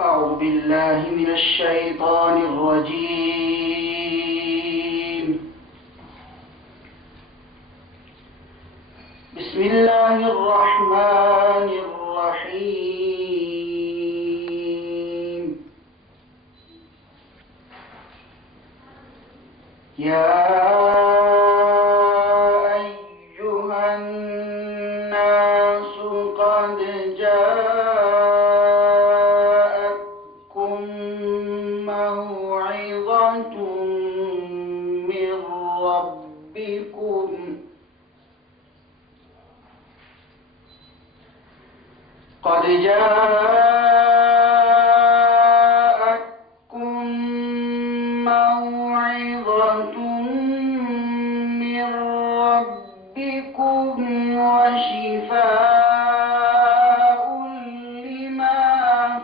أعوذ بالله من الشيطان الرجيم. بسم الله الرحمن الرحيم. يا أيها الناس قد جاءتكم موعظة من ربكم قد جاءتكم موعظة من ربكم وشفاء لما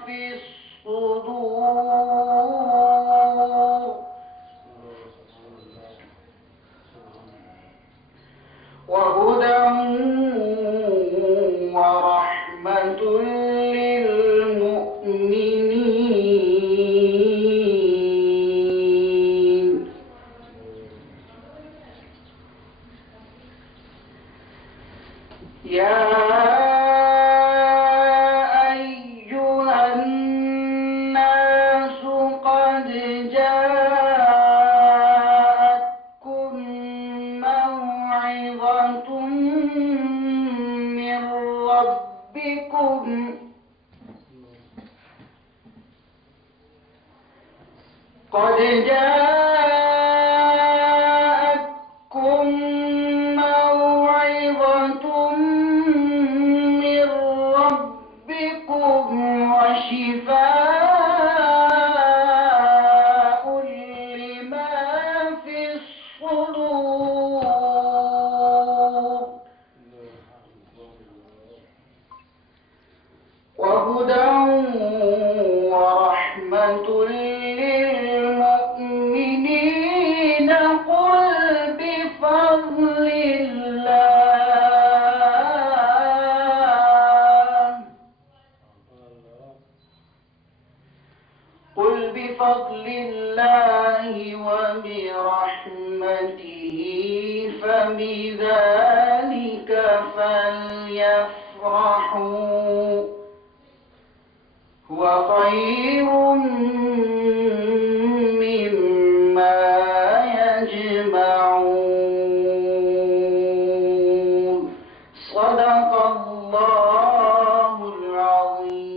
في الصدور وهدى ورحمة للمؤمنين. يا أيها الناس قد جاءتكم موعظة من ربكم قد جاءتكم موعظة من ربكم وشفاء لما في الصدور وهدى ورحمة للمؤمنين. قل بفضل الله وبرحمته فبذلك فليفرحوا هو خير مما يجمعون. صدق الله العظيم.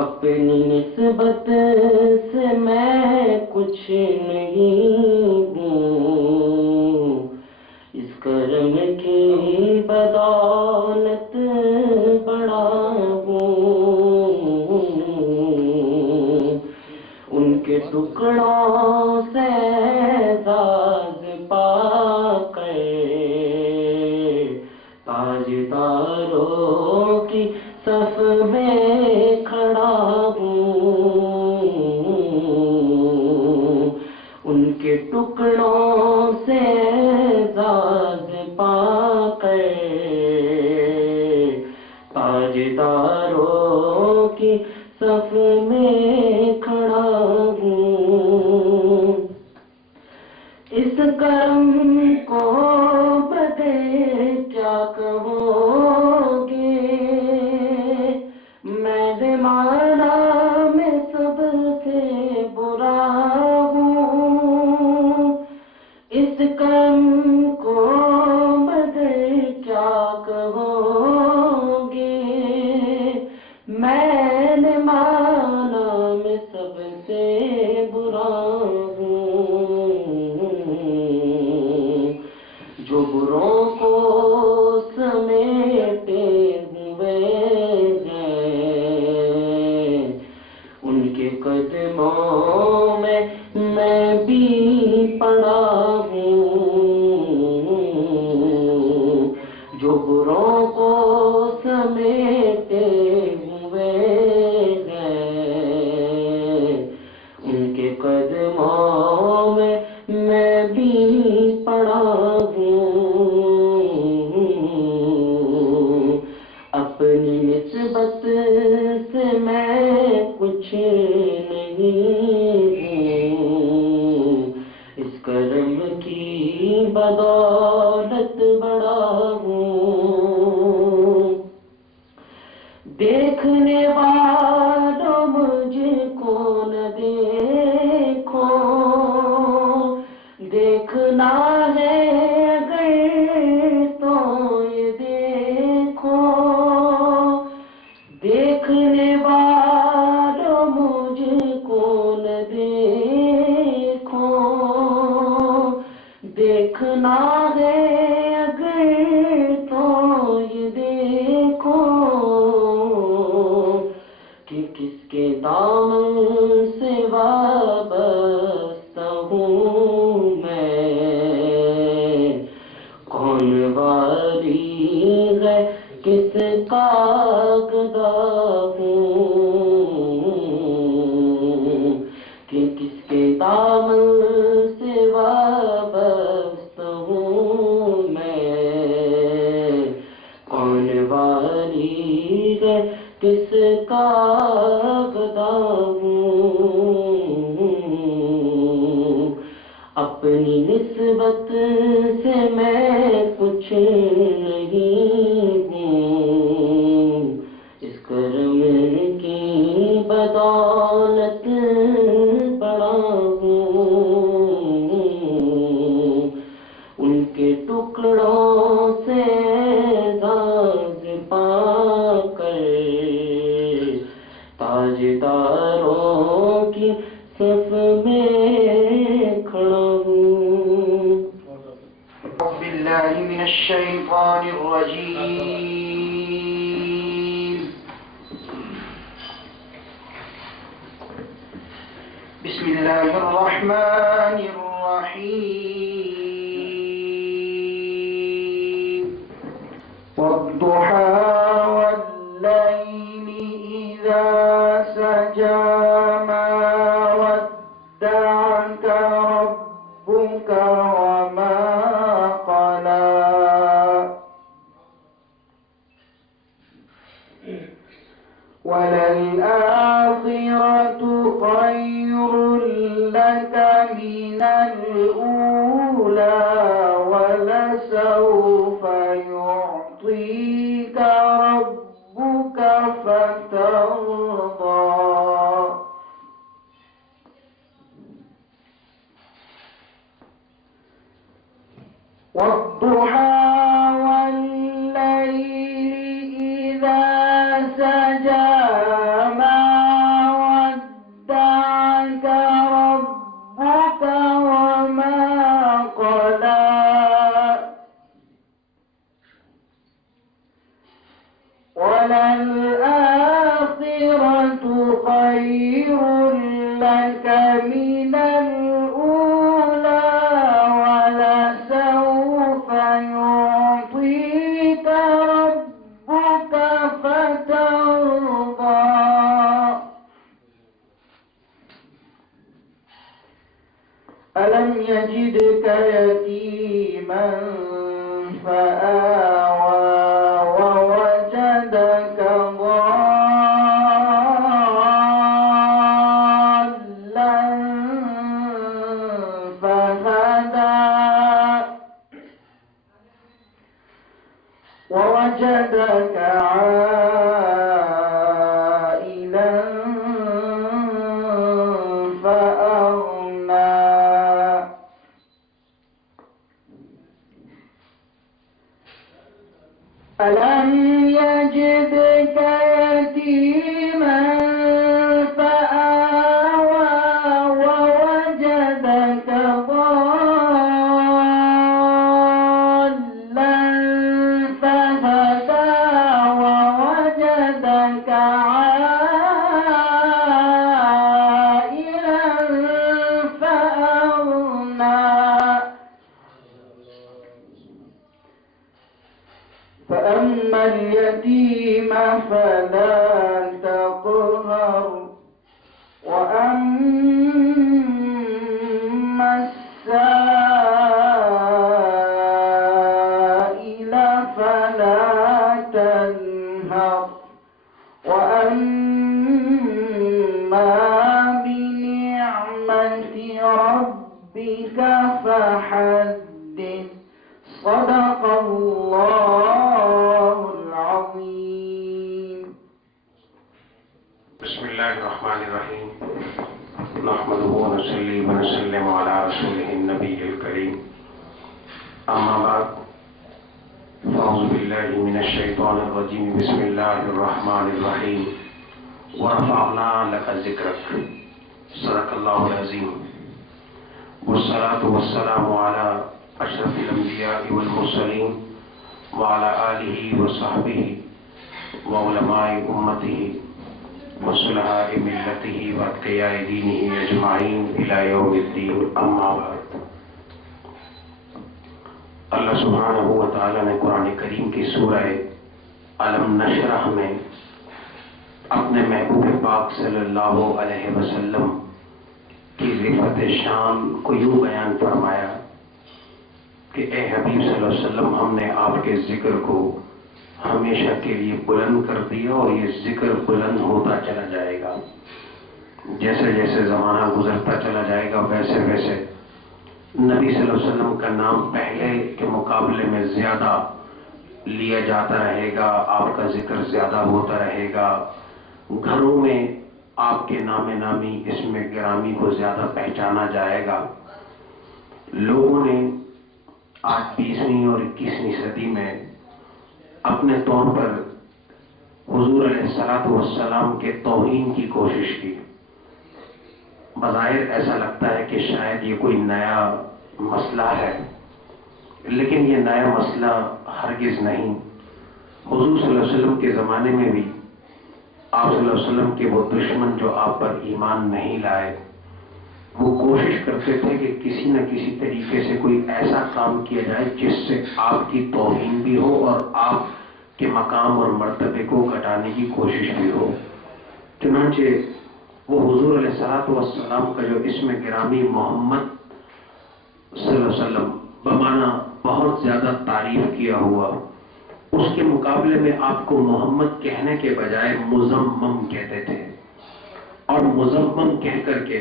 اپنی نسبت سے میں کچھ نہیں ہوں، اس کرم کی بدولت بڑا ہوں، ان کے ٹکڑوں سے اعزاز پا کر تاجداروں کی صف میں کھڑا ہوں، ان کے ٹکڑوں سے اعزاز پا کر تاجداروں کی صف میں کھڑا ہوں، اس کرم کو بدے کیا کہو گے، میں زمانہ میں سب سے برا ہوں، اس کرم کو بدے کیا کہو گے، میں زمانہ میں سب سے برا ہوں، جو بروں کو سمیٹے ہوئے ہیں، ان کے قدموں میں بھی پڑا ہوں، جو بروں کو سمیٹے ہوئے ہیں، ان کے قدموں میں بھی پڑا ہوں، اپنی نسبت سے میں کچھ نہیں ہوں، اس کرم کی بدولت بڑا ہوں، دیکھنے والوں مجھ کو نہ دیکھو، دیکھنا ہے اگر تو یہ دیکھو، دیکھنے والوں مجھ کو نہ دیکھو، دیکھنا ہے اگر تو یہ دیکھو، کہ کس کے دامن سے وابستہ ہوں میں، کون واری ہے کس کا گدا ہوں، کہ کس کے دامن سے وابستہ ہوں میں، کون واری ہے کس کا گدا ہوں، اپنی نسبت سے میں کچھ نہیں ہوں، اس کرم کی بدولت بڑا ہوں، ان کے ٹکڑوں سے اعزاز پا کر تاجداروں کی صف میں کھڑا ہوں۔ أعوذ بالله من الشيطان الرجيم، بسم الله الرحمن الرحيم، والضحى والليل إذا سجى ما ودعك ربك وما قلى، وللآخرة خير لك من الأولى، ولسوف يعطيك ربك فترضى، والضحى والليل إذا سجى ما ألم يجدك يتيما فآوى ووجدك ضالا فهدى ووجدك عائلا فأغنى ألم يجدك يتيما فآوى ووجدك ضالا فهدى ووجدك عائلا فأغنى فأما اليتيم فلا تقهر وأما السائل فلا تنهر وأما بنعمة ربك فحدث صدق الله العظيم. بسم الله الرحمن الرحيم. نحمده ونصلي ونسلم على رسوله النبي الكريم. أما بعد فأعوذ بالله من الشيطان الرجيم. بسم الله الرحمن الرحيم. ورفعنا لك ذكرك. صدق الله العظيم. والصلاة والسلام على أشرف الأنبياء والمرسلين وعلى آله وصحبه وعلماء أمته وصلحاء ملته وأتقياء دينه أجمعين إلى يوم الدين. أما بعد. اللہ سبحانہ و تعالیٰ نے قرآن کریم کی سورہ علم نشرح میں اپنے محبوب پاک صلی اللہ علیہ وسلم کی رفعت شان کو یوں بیان فرمایا کہ اے حبیب صلی اللہ علیہ وسلم، ہم نے آپ کے ذکر کو ہمیشہ کے لیے بلند کر دیا اور یہ ذکر بلند ہوتا چلا جائے گا. جیسے جیسے زمانہ گزرتا چلا جائے گا ویسے ویسے نبی صلی اللہ علیہ وسلم کا نام پہلے کے مقابلے میں زیادہ لیا جاتا رہے گا، آپ کا ذکر زیادہ ہوتا رہے گا. گھروں میں آپ کے نام نامی اسم گرامی کو زیادہ پہچانا جائے گا. لوگوں نے آج 20ویں اور 21ویں صدی میں اپنے طور پر حضور علیہ السلام کے توہین کی کوشش کی. بظاہر ایسا لگتا ہے کہ شاید یہ کوئی نیا مسئلہ ہے، لیکن یہ نیا مسئلہ ہرگز نہیں. حضور صلی اللہ علیہ وسلم کے زمانے میں بھی آپ صلی اللہ علیہ وسلم کے وہ دشمن جو آپ پر ایمان نہیں لائے، وہ کوشش کرتے تھے کہ کسی نہ کسی طریقے سے کوئی ایسا کام کیا جائے جس سے آپ کی توہین بھی ہو اور آپ کے مقام اور مرتبے کو گھٹانے کی کوشش بھی ہو. چنانچہ وہ حضور علیہ السلام کا جو اسم گرامی محمد صلی اللہ علیہ وسلم بمعنی بہت زیادہ تعریف کیا ہوا، اس کے مقابلے میں آپ کو محمد کہنے کے بجائے مزمم کہتے تھے، اور مزمم کہہ کر کے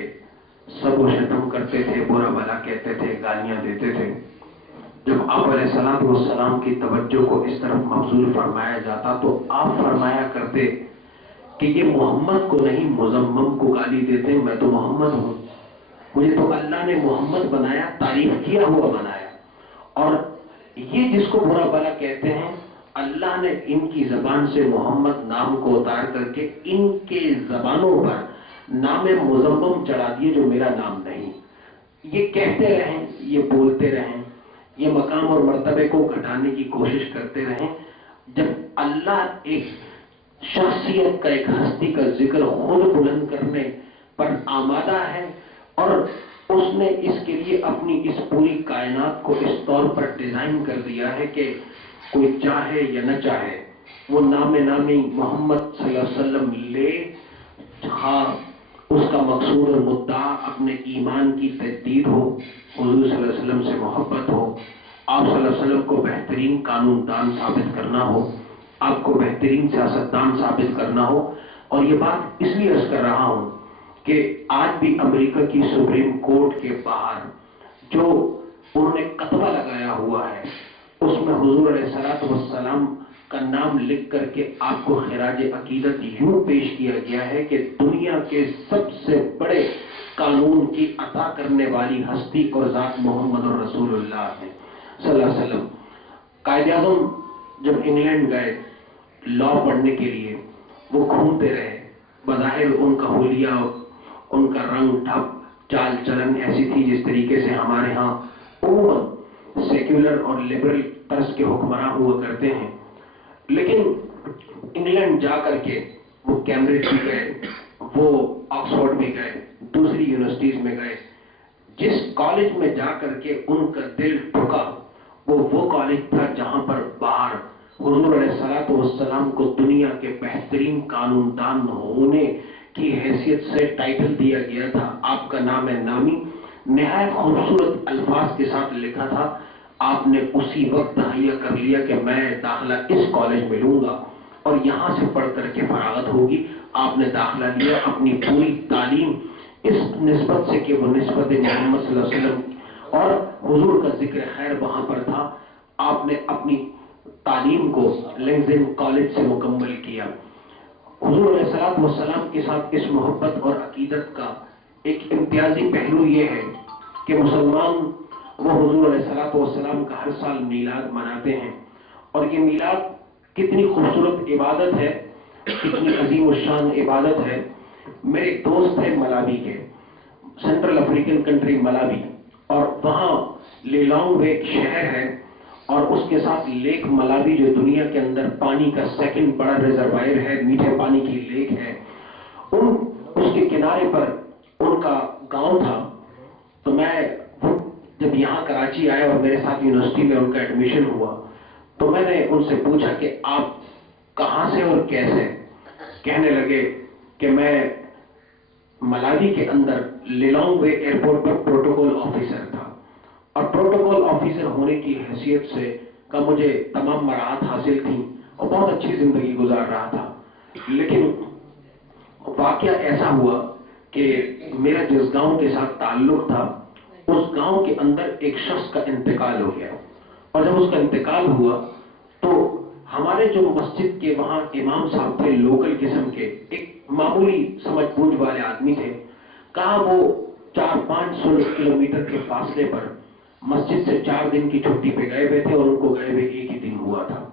سب و شتم کرتے تھے، برا بھلا کہتے تھے، گالیاں دیتے تھے. جب آپ علیہ السلام کی توجہ کو اس طرف مبذول فرمایا جاتا تو آپ فرمایا کرتے کہ یہ محمد کو نہیں مزمم کو گالی دیتے، میں تو محمد ہوں، مجھے تو اللہ نے محمد بنایا، تعریف کیا ہوا بنایا. اور یہ جس کو برا بھلا کہتے ہیں، اللہ نے ان کی زبان سے محمد نام کو اتار کر کے ان کے زبانوں پر نام مزمم چڑھا دیے جو میرا نام نہیں. یہ کہتے رہیں، یہ بولتے رہیں، یہ مقام اور مرتبے کو گھٹانے کی کوشش کرتے رہیں. جب اللہ ایک شخصیت کا، ایک ہستی کا ذکر خود بلند کرنے پر آمادہ ہے اور اس نے اس کے لیے اپنی اس پوری کائنات کو اس طور پر ڈیزائن کر دیا ہے کہ کوئی چاہے یا نہ چاہے وہ نام نامی محمد صلی اللہ علیہ وسلم لے، ہاں اس کا کا مقصود اور مدعا اپنے ایمان کی تجدید ہو، حضور صلی اللہ علیہ وسلم سے محبت ہو، آپ صلی اللہ علیہ وسلم کو بہترین قانون دان ثابت کرنا ہو، آپ کو بہترین سیاستدان ثابت کرنا ہو. اور یہ بات اس لیے عرض کر رہا ہوں کہ آج بھی امریکہ کی سپریم کورٹ کے باہر جو انہوں نے کتبہ لگایا ہوا ہے، اس میں حضور علیہ السلام کا نام لکھ کر کے آپ کو خراج عقیدت یوں پیش کیا گیا ہے کہ دنیا کے سب سے بڑے قانون کی عطا کرنے والی ہستی اور ذات محمد رسول اللہ ہے صلی اللہ علیہ وسلم. قائد اعظم جب انگلینڈ گئے لا پڑھنے کے لیے، وہ گھومتے رہے. بظاہر ان کا حلیہ، ان کا رنگ ڈھب، چال چلن ایسی تھی جس طریقے سے ہمارے ہاں عموماً سیکولر اور لبرل طرز کے حکمراں ہوا کرتے ہیں. لیکن انگلینڈ جا کر کے وہ کیمبرج بھی گئے، وہ آکسفورڈ بھی گئے، دوسری یونیورسٹیز میں گئے. جس کالج میں جا کر کے ان کا دل ٹھکا وہ کالج تھا جہاں پر باہر حضور علیہ السلام کو دنیا کے بہترین قانون دان ہونے کی حیثیت سے ٹائٹل دیا گیا تھا. آپ کا نام نامی نہایت خوبصورت الفاظ کے ساتھ لکھا تھا. آپ نے اسی وقت تہیہ کر لیا کہ میں داخلہ اس کالج میں لوں گا اور یہاں سے پڑھ کر کے فراغت ہوگی. آپ نے داخلہ لیا، اپنی پوری تعلیم اس نسبت سے کہ وہ نسبت محمد صلی اللہ علیہ وسلم اور حضور کا ذکر خیر وہاں پر تھا. آپ نے اپنی تعلیم کو لنگزن کالج سے مکمل کیا. حضور علیہ السلام کے ساتھ اس محبت اور عقیدت کا ایک امتیازی پہلو یہ ہے کہ مسلمان وہ حضور علیہ السلام کا ہر سال میلاد مناتے ہیں. اور یہ میلاد کتنی خوبصورت عبادت ہے، کتنی عظیم الشان عبادت ہے. میرے ایک دوست ہے ملاوی کے، سینٹرل افریقن کنٹری ملاوی، اور وہاں لیلانگ ایک شہر ہے اور اس کے ساتھ لیک ملاوی جو دنیا کے اندر پانی کا سیکنڈ بڑا ریزروائر ہے، میٹھے پانی کی لیک ہے. اس کے کنارے پر ان کا گاؤں تھا. تو میں جب یہاں کراچی آیا اور میرے ساتھ یونیورسٹی میں ان کا ایڈمیشن ہوا تو میں نے ان سے پوچھا کہ آپ کہاں سے اور کیسے؟ کہنے لگے کہ میں ملاوی کے اندر لیلانگ وے ایئرپورٹ پر پروٹوکول آفیسر تھا، اور پروٹوکول آفیسر ہونے کی حیثیت سے کا مجھے تمام مراحت حاصل تھیں اور بہت اچھی زندگی گزار رہا تھا. لیکن واقعہ ایسا ہوا کہ میرا جس گاؤں کے ساتھ تعلق تھا اس گاؤں کے اندر ایک شخص کا انتقال ہو گیا. اور جب اس کا انتقال ہوا تو ہمارے جو مسجد کے وہاں امام صاحب تھے، لوکل قسم کے، ایک معمولی سمجھ بوجھ والے آدمی تھے. کہاں وہ 400-500 کلومیٹر کے فاصلے پر مسجد سے 4 دن کی چھٹی پہ گئے ہوئے تھے اور ان کو گئے ہوئے ایک ہی دن ہوا تھا.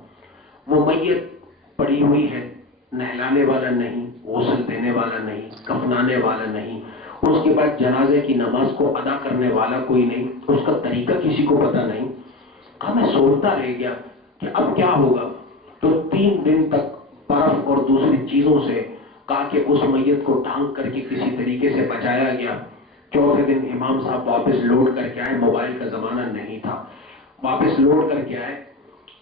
وہ میت پڑی ہوئی ہے، نہلانے والا نہیں، غسل دینے والا نہیں، کفنانے والا نہیں، اس کے بعد جنازے کی نماز کو ادا کرنے والا کوئی نہیں، اس کا طریقہ کسی کو پتا نہیں. کہا میں سوچتا رہ گیا کہ اب کیا ہوگا. تو 3 دن تک برف اور دوسری چیزوں سے کہا کہ اس میت کو ڈھانک کر کے کسی طریقے سے بچایا گیا. 4تھے دن امام صاحب واپس لوٹ کر کے آئے، موبائل کا زمانہ نہیں تھا، واپس لوٹ کر کے آئے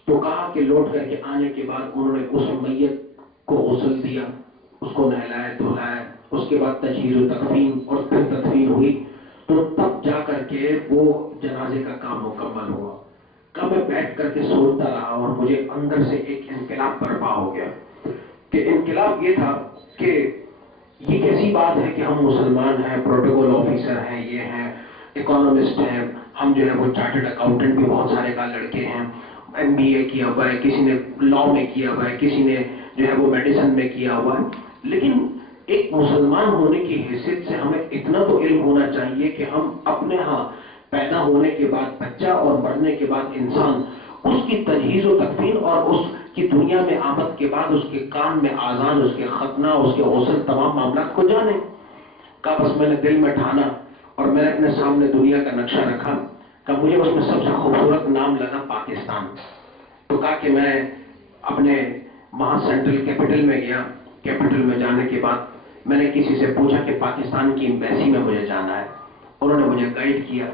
تو کہا کہ لوٹ کر کے آنے کے بعد انہوں نے اس میت کو غسل دیا، اس کو نہلایا دھلایا، اس کے بعد تجہیز و تکفین اور پھر تدفین ہوئی. تو تب جا کر کے وہ جنازے کا کام مکمل ہوا. کب میں بیٹھ کر کے سوچتا رہا اور مجھے اندر سے ایک انقلاب برپا ہو گیا کہ انقلاب یہ تھا کہ یہ کیسی بات ہے کہ ہم مسلمان ہیں، پروٹوکول آفیسر ہیں، یہ ہیں، اکانومسٹ ہیں، ہم جو ہے وہ چارٹرڈ اکاؤنٹنٹ بھی بہت سارے کا لڑکے ہیں، MBA کیا ہوا ہے، کسی نے لا میں کیا ہوا ہے، کسی نے جو ہے وہ میڈیسن میں کیا ہوا ہے. لیکن ایک مسلمان ہونے کی حیثیت سے ہمیں اتنا تو علم ہونا چاہیے کہ ہم اپنے ہاں پیدا ہونے کے بعد بچہ اور مرنے کے بعد انسان، اس کی تجہیز و تکفین اور اس کی دنیا میں آمد کے بعد اس کے کان میں آذان، اس کے ختنہ، اس کے غسل، تمام معاملات کو جانے. کہا بس میں نے دل میں ٹھانا اور میں نے اپنے سامنے دنیا کا نقشہ رکھا. کہ مجھے اس میں سب سے خوبصورت نام لگا پاکستان. تو کہا کہ میں اپنے وہاں سینٹرل کیپٹل میں گیا. کیپٹل میں جانے کے بعد میں نے کسی سے پوچھا کہ پاکستان کی ایمبیسی میں مجھے جانا ہے. انہوں نے مجھے گائیڈ کیا.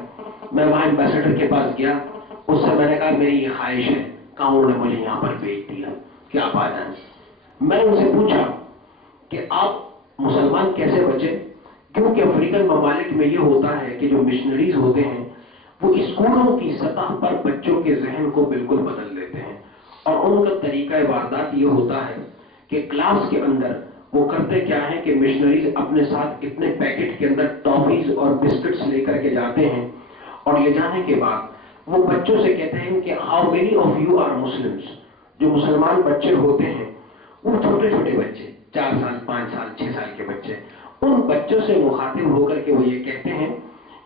میں وہاں ایمبیسڈر کے پاس گیا، اس سے میں نے کہا میری یہ خواہش ہے. کہا انہوں نے مجھے یہاں پر بھیج دیا کہ آپ آ جائیں. میں نے ان سے پوچھا کہ آپ مسلمان کیسے بچے؟ کیونکہ افریقن ممالک میں یہ ہوتا ہے کہ جو مشنریز ہوتے ہیں وہ اسکولوں کی سطح پر بچوں کے ذہن کو بالکل بدل دیتے ہیں، اور ان کا طریقہ واردات یہ ہوتا ہے کہ کلاس کے اندر وہ کرتے کیا ہے کہ مشنریز اپنے ساتھ اتنے پیکٹ کے اندر ٹافیز اور بسکٹس لے کر کے جاتے ہیں، اور لے جانے کے بعد وہ بچوں سے کہتے ہیں کہ how many of you are Muslims. جو مسلمان بچے ہوتے ہیں وہ چھوٹے چھوٹے بچے 4 سال 5 سال 6 سال کے بچے، ان بچوں سے مخاطب ہو کر کے وہ یہ کہتے ہیں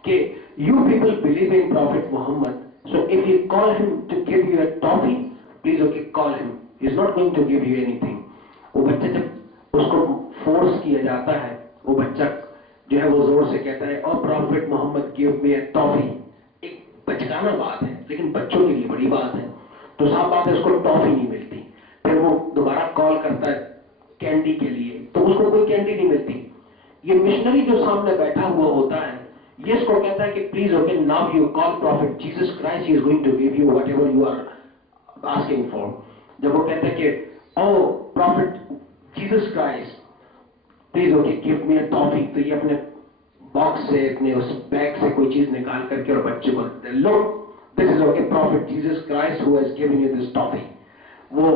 کہ you people believe in prophet Muhammad, so if you call him to give you a toffee please okay call him, he is not going to give you anything. وہ بچہ جب اس کو فورس کیا جاتا ہے، وہ بچہ جو ہے وہ زور سے کہتا ہے اور prophet Muhammad give me a toffee. ایک بچکانا بات ہے لیکن بچوں کے لیے بڑی بات ہے، تو صاحب بات ہے اس کو ٹافی نہیں ملتی. پھر وہ دوبارہ کال کرتا ہے کینڈی کے لیے، تو اس کو کوئی کینڈی نہیں ملتی. یہ مشنری جو سامنے بیٹھا ہوا ہوتا ہے یہ اس کو کہتا ہے کہ please okay now you call prophet Jesus Christ, he is going to give you whatever you are asking for. جب وہ کہتا ہے کہ oh prophet Jesus Christ please okay give me a toffee, تو یہ اپنے باکس سے اپنے اس بیگ سے کوئی چیز نکال کر کے اور بچے کو لو this is okay prophet Jesus Christ who has given you this toffee. وہ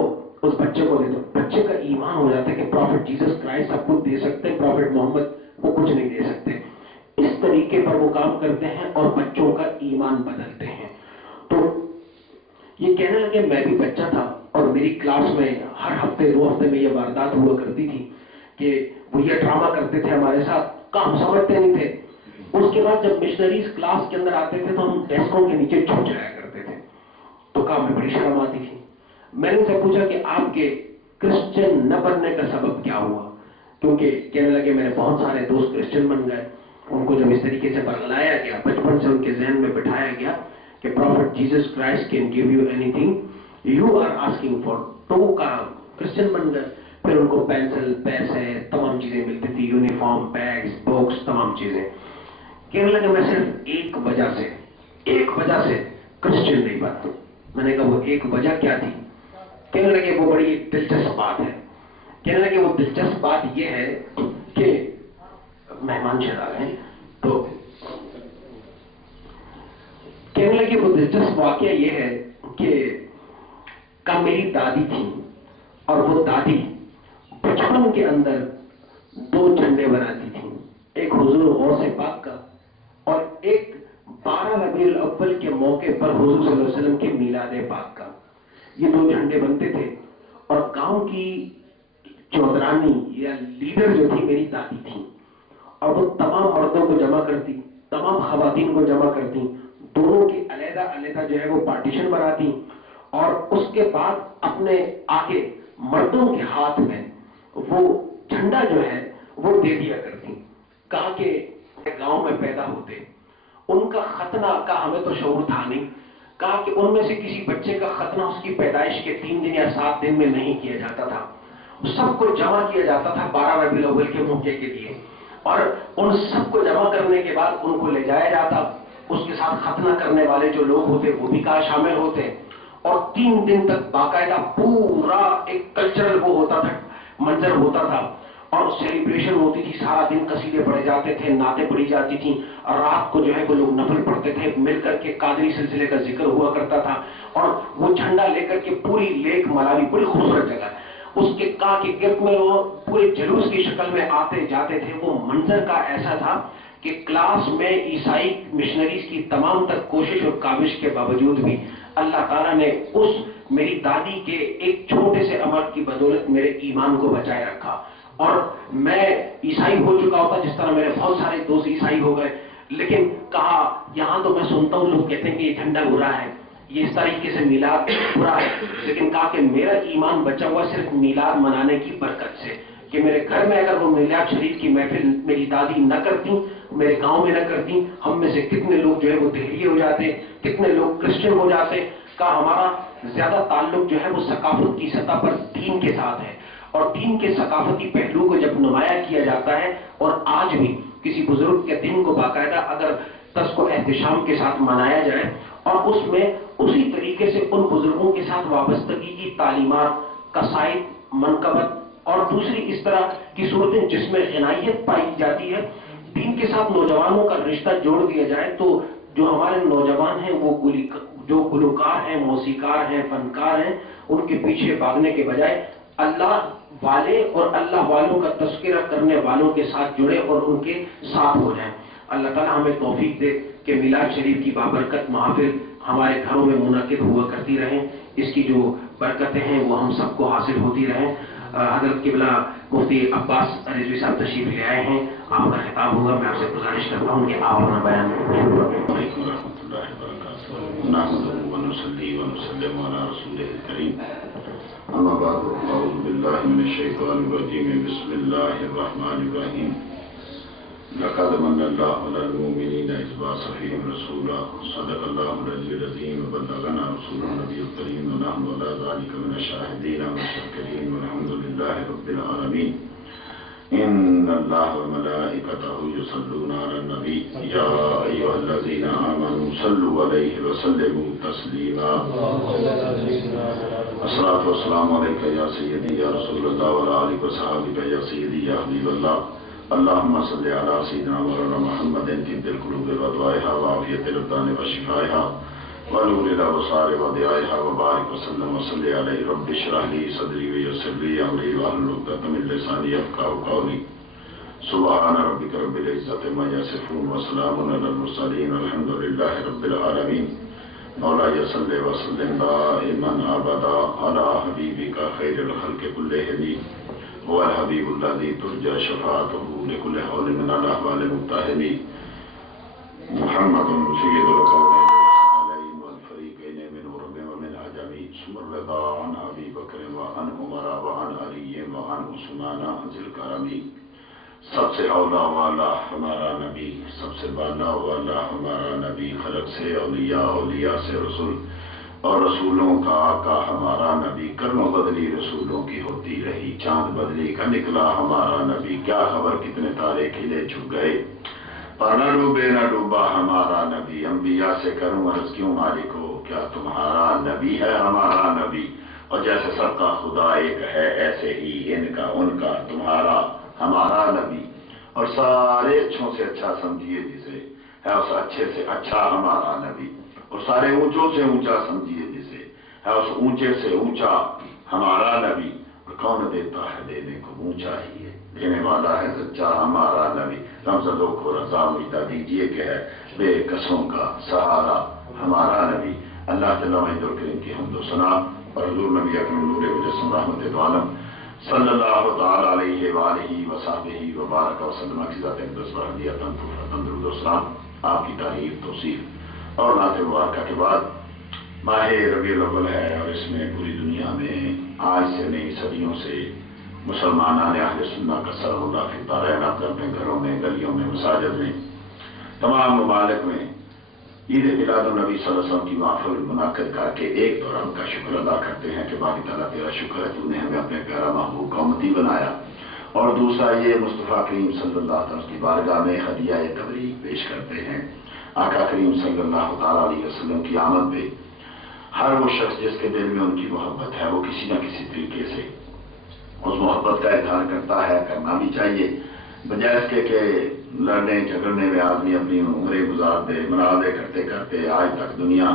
اس بچے کو دے دو، بچے کا ایمان ہو جاتا ہے کہ پروفیٹ جیسس کرائسٹ سب کچھ دے سکتے ہیں، پروفیٹ محمد وہ کچھ نہیں دے سکتے. اس طریقے پر وہ کام کرتے ہیں اور بچوں کا ایمان بدلتے ہیں. تو یہ کہنے لگے میں بھی بچہ تھا اور میری کلاس میں ہر ہفتے 2 ہفتے میں یہ واردات ہوا کرتی تھی کہ وہ یہ ڈرامہ کرتے تھے ہمارے ساتھ کا ہم سمجھتے نہیں تھے. اس کے بعد جب مشنریز کلاس کے اندر آتے تھے تو ہم ڈیسکوں کے نیچے چھپ جایا کرتے تھے، تو کام میں بڑی شرم آتی تھی. میں نے ان سے پوچھا کہ آپ کے کرسچن نہ بننے کا سبب کیا ہوا، کیونکہ کہنے لگے میرے بہت سارے دوست کرسچن بن گئے. ان کو جب اس طریقے سے برگلایا گیا، بچپن سے ان کے ذہن میں بٹھایا گیا کہ prophet Jesus Christ can give you anything you are asking for, تو وہ کرسچن بن گئے. پھر ان کو پینسل پیسے تمام چیزیں ملتی تھی، یونیفارم بیگز بکس تمام چیزیں. کہنے لگے میں صرف ایک وجہ سے کرسچن نہیں بنتا. میں نے کہا وہ ایک وجہ کیا تھی؟ کہنے لگے وہ بڑی دلچسپ بات ہے. کہنے لگے وہ دلچسپ بات یہ ہے کہ مہمان شاید آ گئے، تو کہنے لگے وہ دلچسپ واقعہ یہ ہے کہ میری دادی تھی اور وہ دادی بچپن کے اندر 2 جھنڈے بناتی تھی، ایک حضور غوث پاک کا اور ایک 12 ربیع الاول کے موقع پر حضور صلی اللہ علیہ وسلم کے میلاد پاک کا. یہ 2 جھنڈے بنتے تھے اور گاؤں کی چودرانی یا لیڈر جو تھی میری دادی تھی، اور وہ تمام مردوں کو جمع کرتی، تمام خواتین کو جمع کرتی، دونوں کی علیحدہ علیحدہ جو ہے وہ پارٹیشن بناتی، اور اس کے بعد اپنے آگے مردوں کے ہاتھ میں وہ جھنڈا جو ہے وہ دے دیا کرتی. کہا کہ گاؤں میں پیدا ہوتے ان کا ختنہ کا ہمیں تو شعور تھا نہیں. کہا کہ ان میں سے کسی بچے کا ختنہ اس کی پیدائش کے 3 دن یا 7 دن میں نہیں کیا جاتا تھا، سب کو جمع کیا جاتا تھا 12 ربیع الاول کے موقع کے لیے، اور ان سب کو جمع کرنے کے بعد ان کو لے جایا جاتا. اس کے ساتھ ختنہ کرنے والے جو لوگ ہوتے وہ بھی کہاں شامل ہوتے، اور 3 دن تک باقاعدہ پورا ایک کلچرل وہ ہوتا تھا، منظر ہوتا تھا، اور سیلیبریشن ہوتی تھی. سارا دن قصیدے پڑھے جاتے تھے، نعتیں پڑھی جاتی تھیں، اور رات کو جو ہے وہ لوگ نفل پڑھتے تھے، مل کر کے قادری سلسلے کا ذکر ہوا کرتا تھا. اور وہ جھنڈا لے کر کے پوری لیک ملاوی بڑی خوبصورت جگہ ہے اس کے کہا کے گرد میں وہ پورے جلوس کی شکل میں آتے جاتے تھے. وہ منظر کا ایسا تھا کہ کلاس میں عیسائی مشنریز کی تمام تر کوشش اور کاوش کے باوجود بھی اللہ تعالیٰ نے اس میری دادی کے ایک چھوٹے سے عمل کی بدولت میرے ایمان کو بچائے رکھا. اور میں عیسائی ہو چکا ہوتا جس طرح میرے بہت سارے دوست عیسائی ہو گئے، لیکن کہا یہاں تو میں سنتا ہوں لوگ کہتے ہیں کہ یہ جھنڈا برا ہے، یہ اس طریقے سے میلاد برا ہے، لیکن کہا کہ میرا ایمان بچا ہوا صرف میلاد منانے کی برکت سے، کہ میرے گھر میں اگر وہ میلاد شریف کی محفل میری دادی نہ کرتی، میرے گاؤں میں نہ کرتی، ہم میں سے کتنے لوگ جو ہے وہ دہریے ہو جاتے، کتنے لوگ کرسچن ہو جاتے. کہا ہمارا زیادہ تعلق جو ہے وہ ثقافت کی سطح پر دین کے ساتھ ہے، اور دین کے ثقافتی پہلو کو جب نمایاں کیا جاتا ہے، اور آج بھی کسی بزرگ کے دن کو باقاعدہ اگر اس کو احتشام کے ساتھ منایا جائے اور اس میں اسی طریقے سے ان بزرگوں کے ساتھ وابستگی کی تعلیمات، قصائد، منقبت اور دوسری اس طرح کی صورتیں جس میں غنائیت پائی جاتی ہے، دین کے ساتھ نوجوانوں کا رشتہ جوڑ دیا جائے تو جو ہمارے نوجوان ہیں وہ جو گلوکار ہیں، موسیقار ہیں، فنکار ہیں، ان کے پیچھے بھاگنے کے بجائے اللہ والے اور اللہ والوں کا تذکرہ کرنے والوں کے ساتھ جڑے اور ان کے ساتھ ہو جائیں۔ اللہ تعالیٰ ہمیں توفیق دے کہ میلاد شریف کی بابرکت محافل ہمارے گھروں میں منعقد ہوا کرتی رہیں، اس کی جو برکتیں ہیں وہ ہم سب کو حاصل ہوتی رہیں۔ حضرت قبلہ مفتی عباس رضوی صاحب تشریف لے آئے ہیں، آپ کا خطاب ہوگا۔ میں آپ سے گزارش کرتا ہوں کہ آپ اپنا بیان علیکم ورحمۃ اللہ وبرکاتہ۔ نحمده ونصلی ونسلم علی رسولہ الکریم، اما بعد، اعوذ باللہ من الشیطان الرجیم، بسم اللہ الرحمن الرحیم۔ لقد من اللہ علی المؤمنین اذ بعث فیہم رسولا، صدق اللہ العلی العظیم، وبلغنا رسول النبی الکریم، ونحن علی ذلک من الشاہدین والشاکرین، والحمد للہ رب العالمین۔ ان اللہ وملائکتہ یصلون علی النبی یا ایھا الذین آمنوا صلوا علیہ وسلموا تسلیما۔ الصلاۃ والسلام علیک یا سیدی یا رسول اللہ وعلی آلہ وصحبہ یا سیدی یا حبیب اللہ۔ اللہم صلی علی سیدنا مولانا محمد طب القلوب ودوائها وعافیت الابدان وشفائها ونور الابصار وضیائها وبارک وسلم وصلی علیہ۔ رب اشرح لی صدری ویسر لی امری واحلل عقدۃ من لسانی یفقهوا قولی۔ سبحان ربک رب العزۃ عما یصفون وسلام علی المرسلین والحمد للہ رب العالمین۔ مولاي صل وسلم دائما ابدا على حبيبك خير الخلق كلهم، هو الحبيب الذي ترجى شفاعته لكل حول من الاحوال المتهم، محمد سيد الكونين والثقلين والفريقين من عرب ومن عجم، ثم الرضا عن ابي بكر وعن عمر وعن علي وعن عثمان ذي الكرم۔ سب سے اولا والا ہمارا نبی، سب سے بالا والا ہمارا نبی، خلق سے اولیاء، اولیاء سے رسول، اور رسولوں کا آقا ہمارا نبی۔ کرم بدلی رسولوں کی ہوتی رہی، چاند بدلی کا نکلا ہمارا نبی۔ کیا خبر کتنے تارے کھلے چھپ گئے، پر نہ ڈوبے نہ ڈوبا ہمارا نبی۔ انبیاء سے کروں عرض کیوں مالکو، کیا تمہارا نبی ہے ہمارا نبی؟ اور جیسے سب کا خدا ایک ہے، ایسے ہی ان کا ان کا تمہارا ہمارا نبی۔ اور سارے اچھوں سے اچھا سمجھیے جسے، ہے اس اچھے سے اچھا ہمارا نبی۔ اور سارے اونچوں سے اونچا سمجھیے جسے، ہے اس اونچے سے اونچا ہمارا نبی۔ اور کون دیتا ہے دینے کو اونچا ہی ہے، دینے والا ہے سچا ہمارا نبی۔ رمزدوں کو رضا مجدہ دیجیے کہ ہے بے کسوں کا سہارا ہمارا نبی۔ اللہ تعالیٰ الکریم کی حمد و ثنا، اور حضور نبی اکرم نور مجسم رحمت عالم صلی اللہ تعالی علیہ وآلہ وصحبہ وبارک وسلم کی ذات اقدس پر ہدیۃ درود و سلام، آپ کی تعریف، توصیف اور نعت مبارکہ کے بعد ماہ ربیع الاول ہے، اور اس میں پوری دنیا میں آج سے نئی صدیوں سے مسلمانان اہل سنت کا سربراہ پھرتا رہنا، اپنے گھروں میں، گلیوں میں، مساجد میں، تمام ممالک میں عید میلاد النبی صلی اللہ علیہ وسلم کی محفل منعقد کر کے ایک تو ہم کا شکر ادا کرتے ہیں کہ باقی تعالیٰ تیرا شکر ہے، تو نے ہمیں اپنے پیارا محبوب کا امتی بنایا۔ اور دوسرا یہ مصطفیٰ کریم صلی اللہ علیہ وسلم کی بارگاہ میں ہدیہ تبریک پیش کرتے ہیں۔ آقا کریم صلی اللہ تعالیٰ علیہ وسلم کی آمد پہ ہر وہ شخص جس کے دل میں ان کی محبت ہے، وہ کسی نہ کسی طریقے سے اس محبت کا اظہار کرتا ہے، کرنا بھی چاہیے، بجائے اس کے کہ لڑنے جھگڑنے میں آدمی اپنی عمریں گزار دے، مناظرے کرتے کرتے آج تک دنیا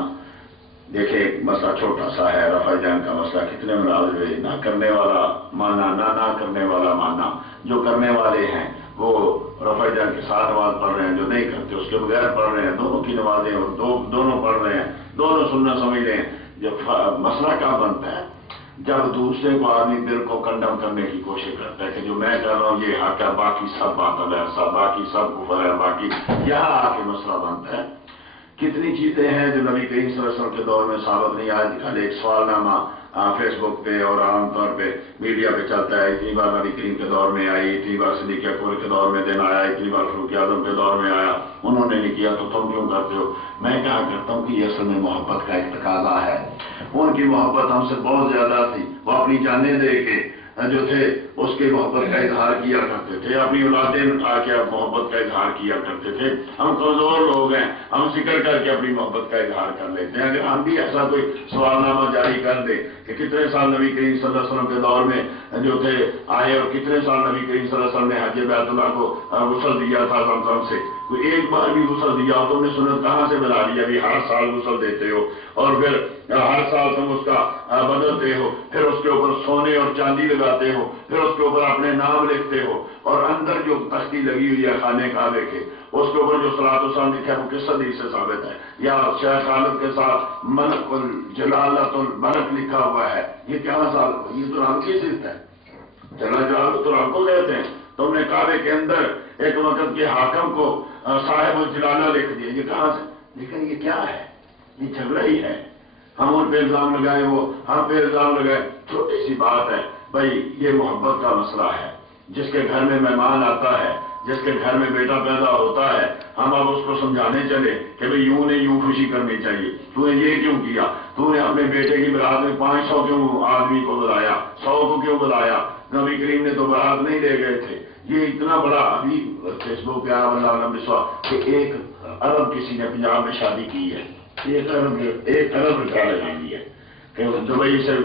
دیکھے۔ ایک مسئلہ چھوٹا سا ہے، رفع جان کا مسئلہ، کتنے مناظرے، نہ کرنے والا ماننا، نہ کرنے والا ماننا۔ جو کرنے والے ہیں وہ رفع جان کے ساتھ نماز پڑھ رہے ہیں، جو نہیں کرتے اس کے بغیر پڑھ رہے ہیں، دونوں کی نمازیں اور دونوں پڑھ رہے ہیں، دونوں سننا سمجھ رہے ہیں۔ جب مسئلہ کیا بنتا ہے، جب دوسرے کو آدمی دل کو کنڈم کرنے کی کوشش کرتا ہے کہ جو میں کر رہا ہوں یہ حق ہے، باقی سب باطل ہے، سب باقی سب کفر ہے، باقی یہاں آ کے مسئلہ بنتا ہے۔ کتنی چیزیں ہیں جو نبی کریم صلی اللہ علیہ وسلم کے دور میں ثابت نہیں آج کل ایک سوال نامہ فیس بک پہ اور عام طور پہ میڈیا پہ چلتا ہے، اتنی بار نبی کریم کے دور میں آئی، اتنی بار صدیق اکبر کے دور میں دن آیا، اتنی بار فاروق اعظم کے دور میں آیا، انہوں نے نہیں کیا تو تم کیوں کرتے ہو؟ میں کہا کرتا ہوں کہ یہ اصل میں محبت کا ایک تقاضا ہے۔ ان کی محبت ہم سے بہت زیادہ تھی، وہ اپنی جانیں دے کے جو تھے اس کی محبت کا اظہار کیا کرتے تھے، اپنی اولادیں اٹھا کے محبت کا اظہار کیا کرتے تھے۔ ہم کمزور لوگ ہیں، ہم ذکر کر کے اپنی محبت کا اظہار کر لیتے ہیں۔ اگر ہم بھی ایسا کوئی سوال نامہ جاری کر دیں کہ کتنے سال نبی کریم صلی اللہ علیہ وسلم کے دور میں جو تھے آئے اور کتنے سال نبی کریم صلی اللہ علیہ وسلم نے حج بیت اللہ کو غسل دیا تھا زمزم سے، کوئی ایک بار بھی غسل دیا ہو، تم نے سنت کہاں سے بنا لیا بھی ہر سال غسل دیتے ہو اور پھر ہر سال تم اس کا بدلتے ہو، پھر اس کے اوپر سونے اور چاندی لگاتے ہو، پھر اس کے اوپر اپنے نام لکھتے ہو، اور اندر جو تختی لگی ہوئی ہے خانے کعبے کے اس کے اوپر جو صلاۃ و سلام لکھا ہے وہ کس حدیث سے ثابت ہے؟ یا شیخ خالد کے ساتھ ملک الجلالۃ الملک لکھا ہوا ہے، یہ کیا سال؟ یہ تو رب کی صفت ہے، جلالۃ تو رب کو کہتے ہیں۔ تم نے کعبے کے اندر ایک وقت کے حاکم کو صاحب الجلالہ لکھ دیا، یہ کہاں سے؟ لیکن یہ کیا ہے؟ یہ جھگڑا ہی ہے۔ ہم ان پہ الزام لگائے، وہ ہم پہ الزام لگائے، چھوٹی سی بات ہے بھائی، یہ محبت کا مسئلہ ہے۔ جس کے گھر میں مہمان آتا ہے، جس کے گھر میں بیٹا پیدا ہوتا ہے، ہم اب اس کو سمجھانے چلے کہ بھئی یوں نہیں، یوں خوشی کرنی چاہیے، تو نے یہ کیوں کیا، تو نے اپنے بیٹے کی برات میں 500 کیوں آدمی کو بلایا، 100 کو کیوں بلایا؟ نبی کریم نے تو برات نہیں لے گئے تھے۔ یہ اتنا بڑا ابھی فیس بک پہ کہ 1 ارب کسی نے پنجاب میں شادی کی ہے، 1 ارب روپیہ لگا دی ہے کہ دبئی سے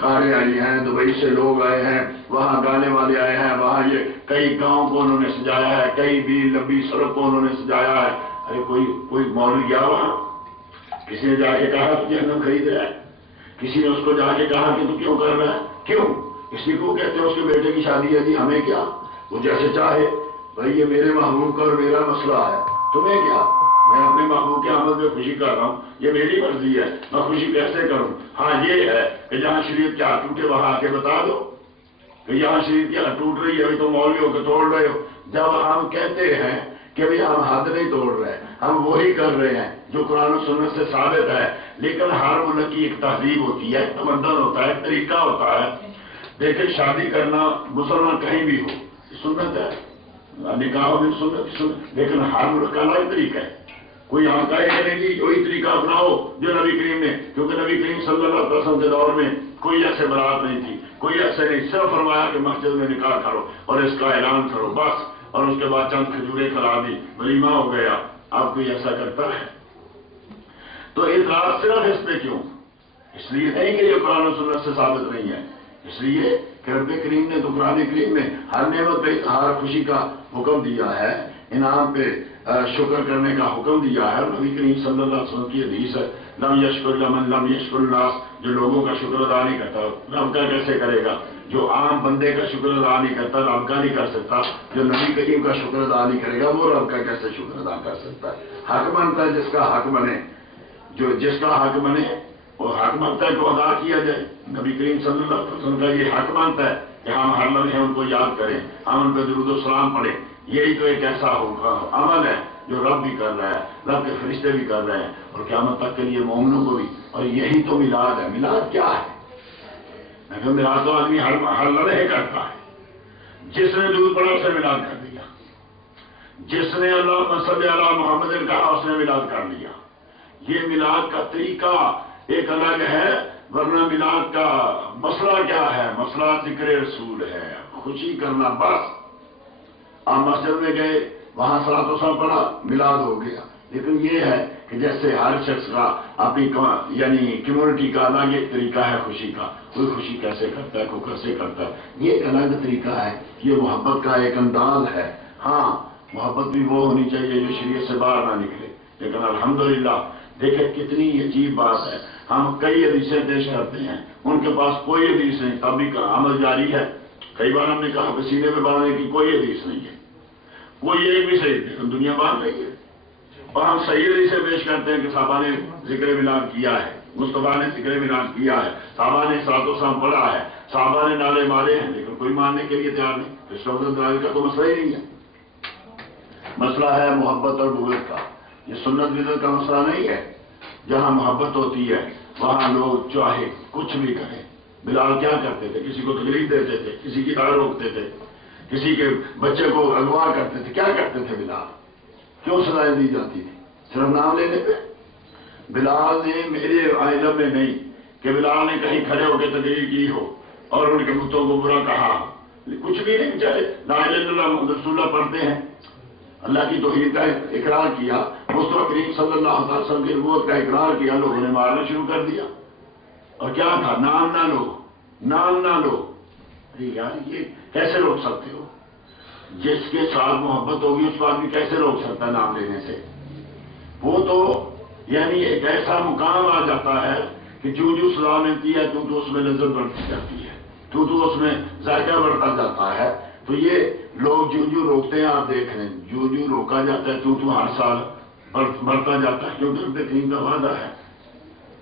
کاریں آئی ہیں، دبئی سے لوگ آئے ہیں، وہاں گانے والے آئے ہیں، وہاں یہ کئی گاؤں کو انہوں نے سجایا ہے، کئی بھی لمبی سڑک کو انہوں نے سجایا ہے۔ ارے کوئی مولوی گیا وہاں؟ کسی نے جا کے کہا کہ جہنم خرید رہا ہے؟ کسی نے اس کو جا کے کہا کہ تو کیوں کر رہا ہے؟ کیوں؟ اس لیے کو کہتے ہیں اس کے بیٹے کی شادی ہے، جی ہمیں کیا، وہ جیسے چاہے، بھائی یہ میرے محبوب کا اور میرا مسئلہ ہے، تمہیں کیا؟ میں اپنے محبوب کے آمد میں خوشی کر رہا ہوں، یہ میری مرضی ہے، میں خوشی کیسے کروں؟ ہاں یہ ہے کہ جہاں شریعت کے ہاتھ ٹوٹے وہاں آ کے بتا دو کہ یہاں شریعت کی ہاتھ ٹوٹ رہی ہے، ابھی تو مولوی ہو کے توڑ رہے ہو۔ جب ہم کہتے ہیں کہ بھئی ہم حد نہیں توڑ رہے، ہم وہی کر رہے ہیں جو قرآن و سنت سے ثابت ہے، لیکن ہر ملک کی ایک تہذیب ہوتی ہے، ایک تمدن ہوتا ہے، ایک طریقہ ہوتا ہے۔ دیکھیں شادی کرنا مسلمان کہیں بھی ہو سنت ہے، نکاح بھی سنت، لیکن ہر ملک کا الگ طریقہ ہے۔ کوئی یہاں کہے کہ نہیں جی وہی طریقہ اپناؤ جو نبی کریم نے، کیونکہ نبی کریم صلی اللہ علیہ وسلم کے دور میں کوئی ایسے برات نہیں تھی، کوئی ایسے نہیں، صرف فرمایا کہ مسجد میں نکاح کرو اور اس کا اعلان کرو بس، اور اس کے بعد چند کھجوریں کھلا دی، ولیمہ ہو گیا۔ اب کوئی ایسا کرتا ہے؟ تو اعتراض صرف اس پہ کیوں؟ اس لیے نہیں کہ یہ قرآن و سنت سے ثابت نہیں ہے، اس لیے کہ رب کریم نے تو قرآن کریم میں ہر نعمت پہ اظہار خوشی کا حکم دیا ہے، انعام پہ شکر کرنے کا حکم دیا ہے۔ نبی کریم صلی اللہ علیہ وسلم کی حدیث ہے، لم یشکر لمن لم یشکر الناس، جو لوگوں کا شکر ادا نہیں کرتا رب کا کیسے کرے گا؟ جو عام بندے کا شکر ادا نہیں کرتا رب کا نہیں کر سکتا، جو نبی کریم کا شکر ادا نہیں کرے گا وہ رب کا کیسے شکر ادا کر سکتا ہے؟ حق بنتا ہے جس کا حق بنے، جو جس کا حق بنے وہ حق بنتا ہے کہ ادا کیا جائے۔ نبی کریم صلی اللہ علیہ وسلم کا یہ حق بنتا ہے کہ ہم ہر لمحے ان کو یاد کریں، ہم ان پہ درود و سلام پڑھیں۔ یہی تو ایک ایسا عمل ہے جو رب بھی کر رہا ہے، رب کے فرشتے بھی کر رہے ہیں، اور قیامت تک کے لیے مومنوں کو بھی۔ اور یہی تو میلاد ہے۔ میلاد کیا ہے؟ میں کہا میلاد تو آدمی ہر لمحے کرتا ہے۔ جس نے درود پڑھا اس نے میلاد کر دیا، جس نے اللہم صلی علی محمد کہا اس نے میلاد کر لیا۔ یہ میلاد کا طریقہ ایک الگ ہے، ورنہ میلاد کا مسئلہ کیا ہے؟ مسئلہ ذکر رسول ہے، خوشی کرنا بس۔ آپ مسجد میں گئے، وہاں صلاۃ و سلام پڑھا، میلاد ہو گیا۔ لیکن یہ ہے کہ جیسے ہر شخص کا اپنی یعنی کمیونٹی کا الگ ایک طریقہ ہے خوشی کا، کوئی خوشی کیسے کرتا ہے، کوئی کیسے کرتا ہے، یہ ایک الگ طریقہ ہے۔ یہ محبت کا ایک انداز ہے۔ ہاں محبت بھی وہ ہونی چاہیے جو شریعت سے باہر نہ نکلے، لیکن الحمدللہ دیکھیں کتنی عجیب بات ہے، ہم کئی حدیثیں پیش کرتے ہیں، ان کے پاس کوئی حدیث نہیں، تب بھی عمل جاری ہے۔ کئی بار ہم نے کہا کہ سینے میں باندھنے کی کوئی حدیث نہیں ہے، کوئی ایک بھی صحیح، لیکن دنیا باندھ رہی ہے۔ اور ہم صحیح حدیثیں پیش کرتے ہیں کہ صحابہ نے ذکر میلاد کیا ہے، مصطفیٰ نے ذکر میلاد کیا ہے، صحابہ نے صلاۃ و سلام پڑھا ہے، صحابہ نے نعرے مارے ہیں، لیکن کوئی ماننے کے لیے تیار نہیں۔ تو اس وقت دلائل کا تو مسئلہ ہی نہیں ہے، مسئلہ ہے محبت اور بغض کا۔ یہ سنت بدعت کا مسئلہ نہیں ہے۔ جہاں محبت ہوتی ہے وہاں لوگ چاہے کچھ بھی کریں۔ بلال کیا کرتے تھے؟ کسی کو تکلیف دیتے تھے، کسی کی راہ روکتے تھے، کسی کے بچے کو اغوا کرتے تھے، کیا کرتے تھے بلال؟ کیوں سزائیں دی جاتی تھی؟ صرف نام لینے پہ؟ بلال نے، میرے علم میں نہیں کہ بلال نے کہیں کھڑے ہو کے تقریر کی ہو اور ان کے بتوں کو برا کہا، کچھ بھی نہیں چاہے، لا الہ الا اللہ محمد رسول اللہ پڑھتے ہیں، اللہ کی توحید کا اقرار کیا، مصطفیٰ کریم صلی اللہ علیہ وسلم کی نبوت کا اقرار کیا، لوگوں نے مارنا شروع کر دیا۔ اور کیا تھا؟ نام نہ لو، نام نہ لو۔ یار یہ کیسے روک سکتے ہو؟ جس کے ساتھ محبت ہوگی اس کو آدمی کیسے روک سکتا ہے نام لینے سے؟ وہ تو یعنی ایک ایسا مقام آ جاتا ہے کہ جو سزا ملتی ہے تو اس میں لذت بڑھتی جاتی ہے، تو اس میں ذائقہ بڑھتا جاتا ہے۔ تو یہ لوگ جو روکتے ہیں، آپ دیکھ رہے ہیں، جو روکا جاتا ہے تو ہر سال بڑھتا جاتا ہے، کیونکہ رب کریم کا وعدہ ہے،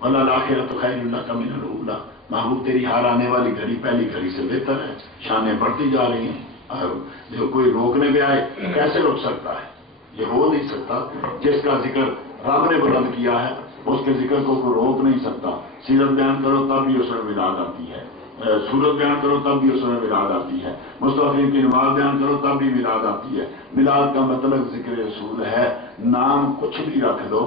وَلَلْآخِرَةُ خَيْرٌ لَكَ مِنَ الْأُولَىٰ، محبوب تیری ہار آنے والی گھڑی پہلی گھڑی سے بہتر ہے۔ شانیں بڑھتی جا رہی ہیں، اور جو کوئی روکنے میں آئے کیسے روک سکتا ہے؟ یہ ہو نہیں سکتا۔ جس کا ذکر رب نے بلند کیا ہے اس کے ذکر کو کوئی روک نہیں سکتا۔ سیرت بیان کرو تب بھی اس میں میلاد آتی ہے، سورت بیان کرو تب بھی اس میں میلاد آتی ہے، مصطفیٰ کریم کی نماز بیان کرو تب بھی میلاد آتی ہے۔ میلاد کا مطلب ذکر رسول ہے۔ نام کچھ بھی رکھ لو،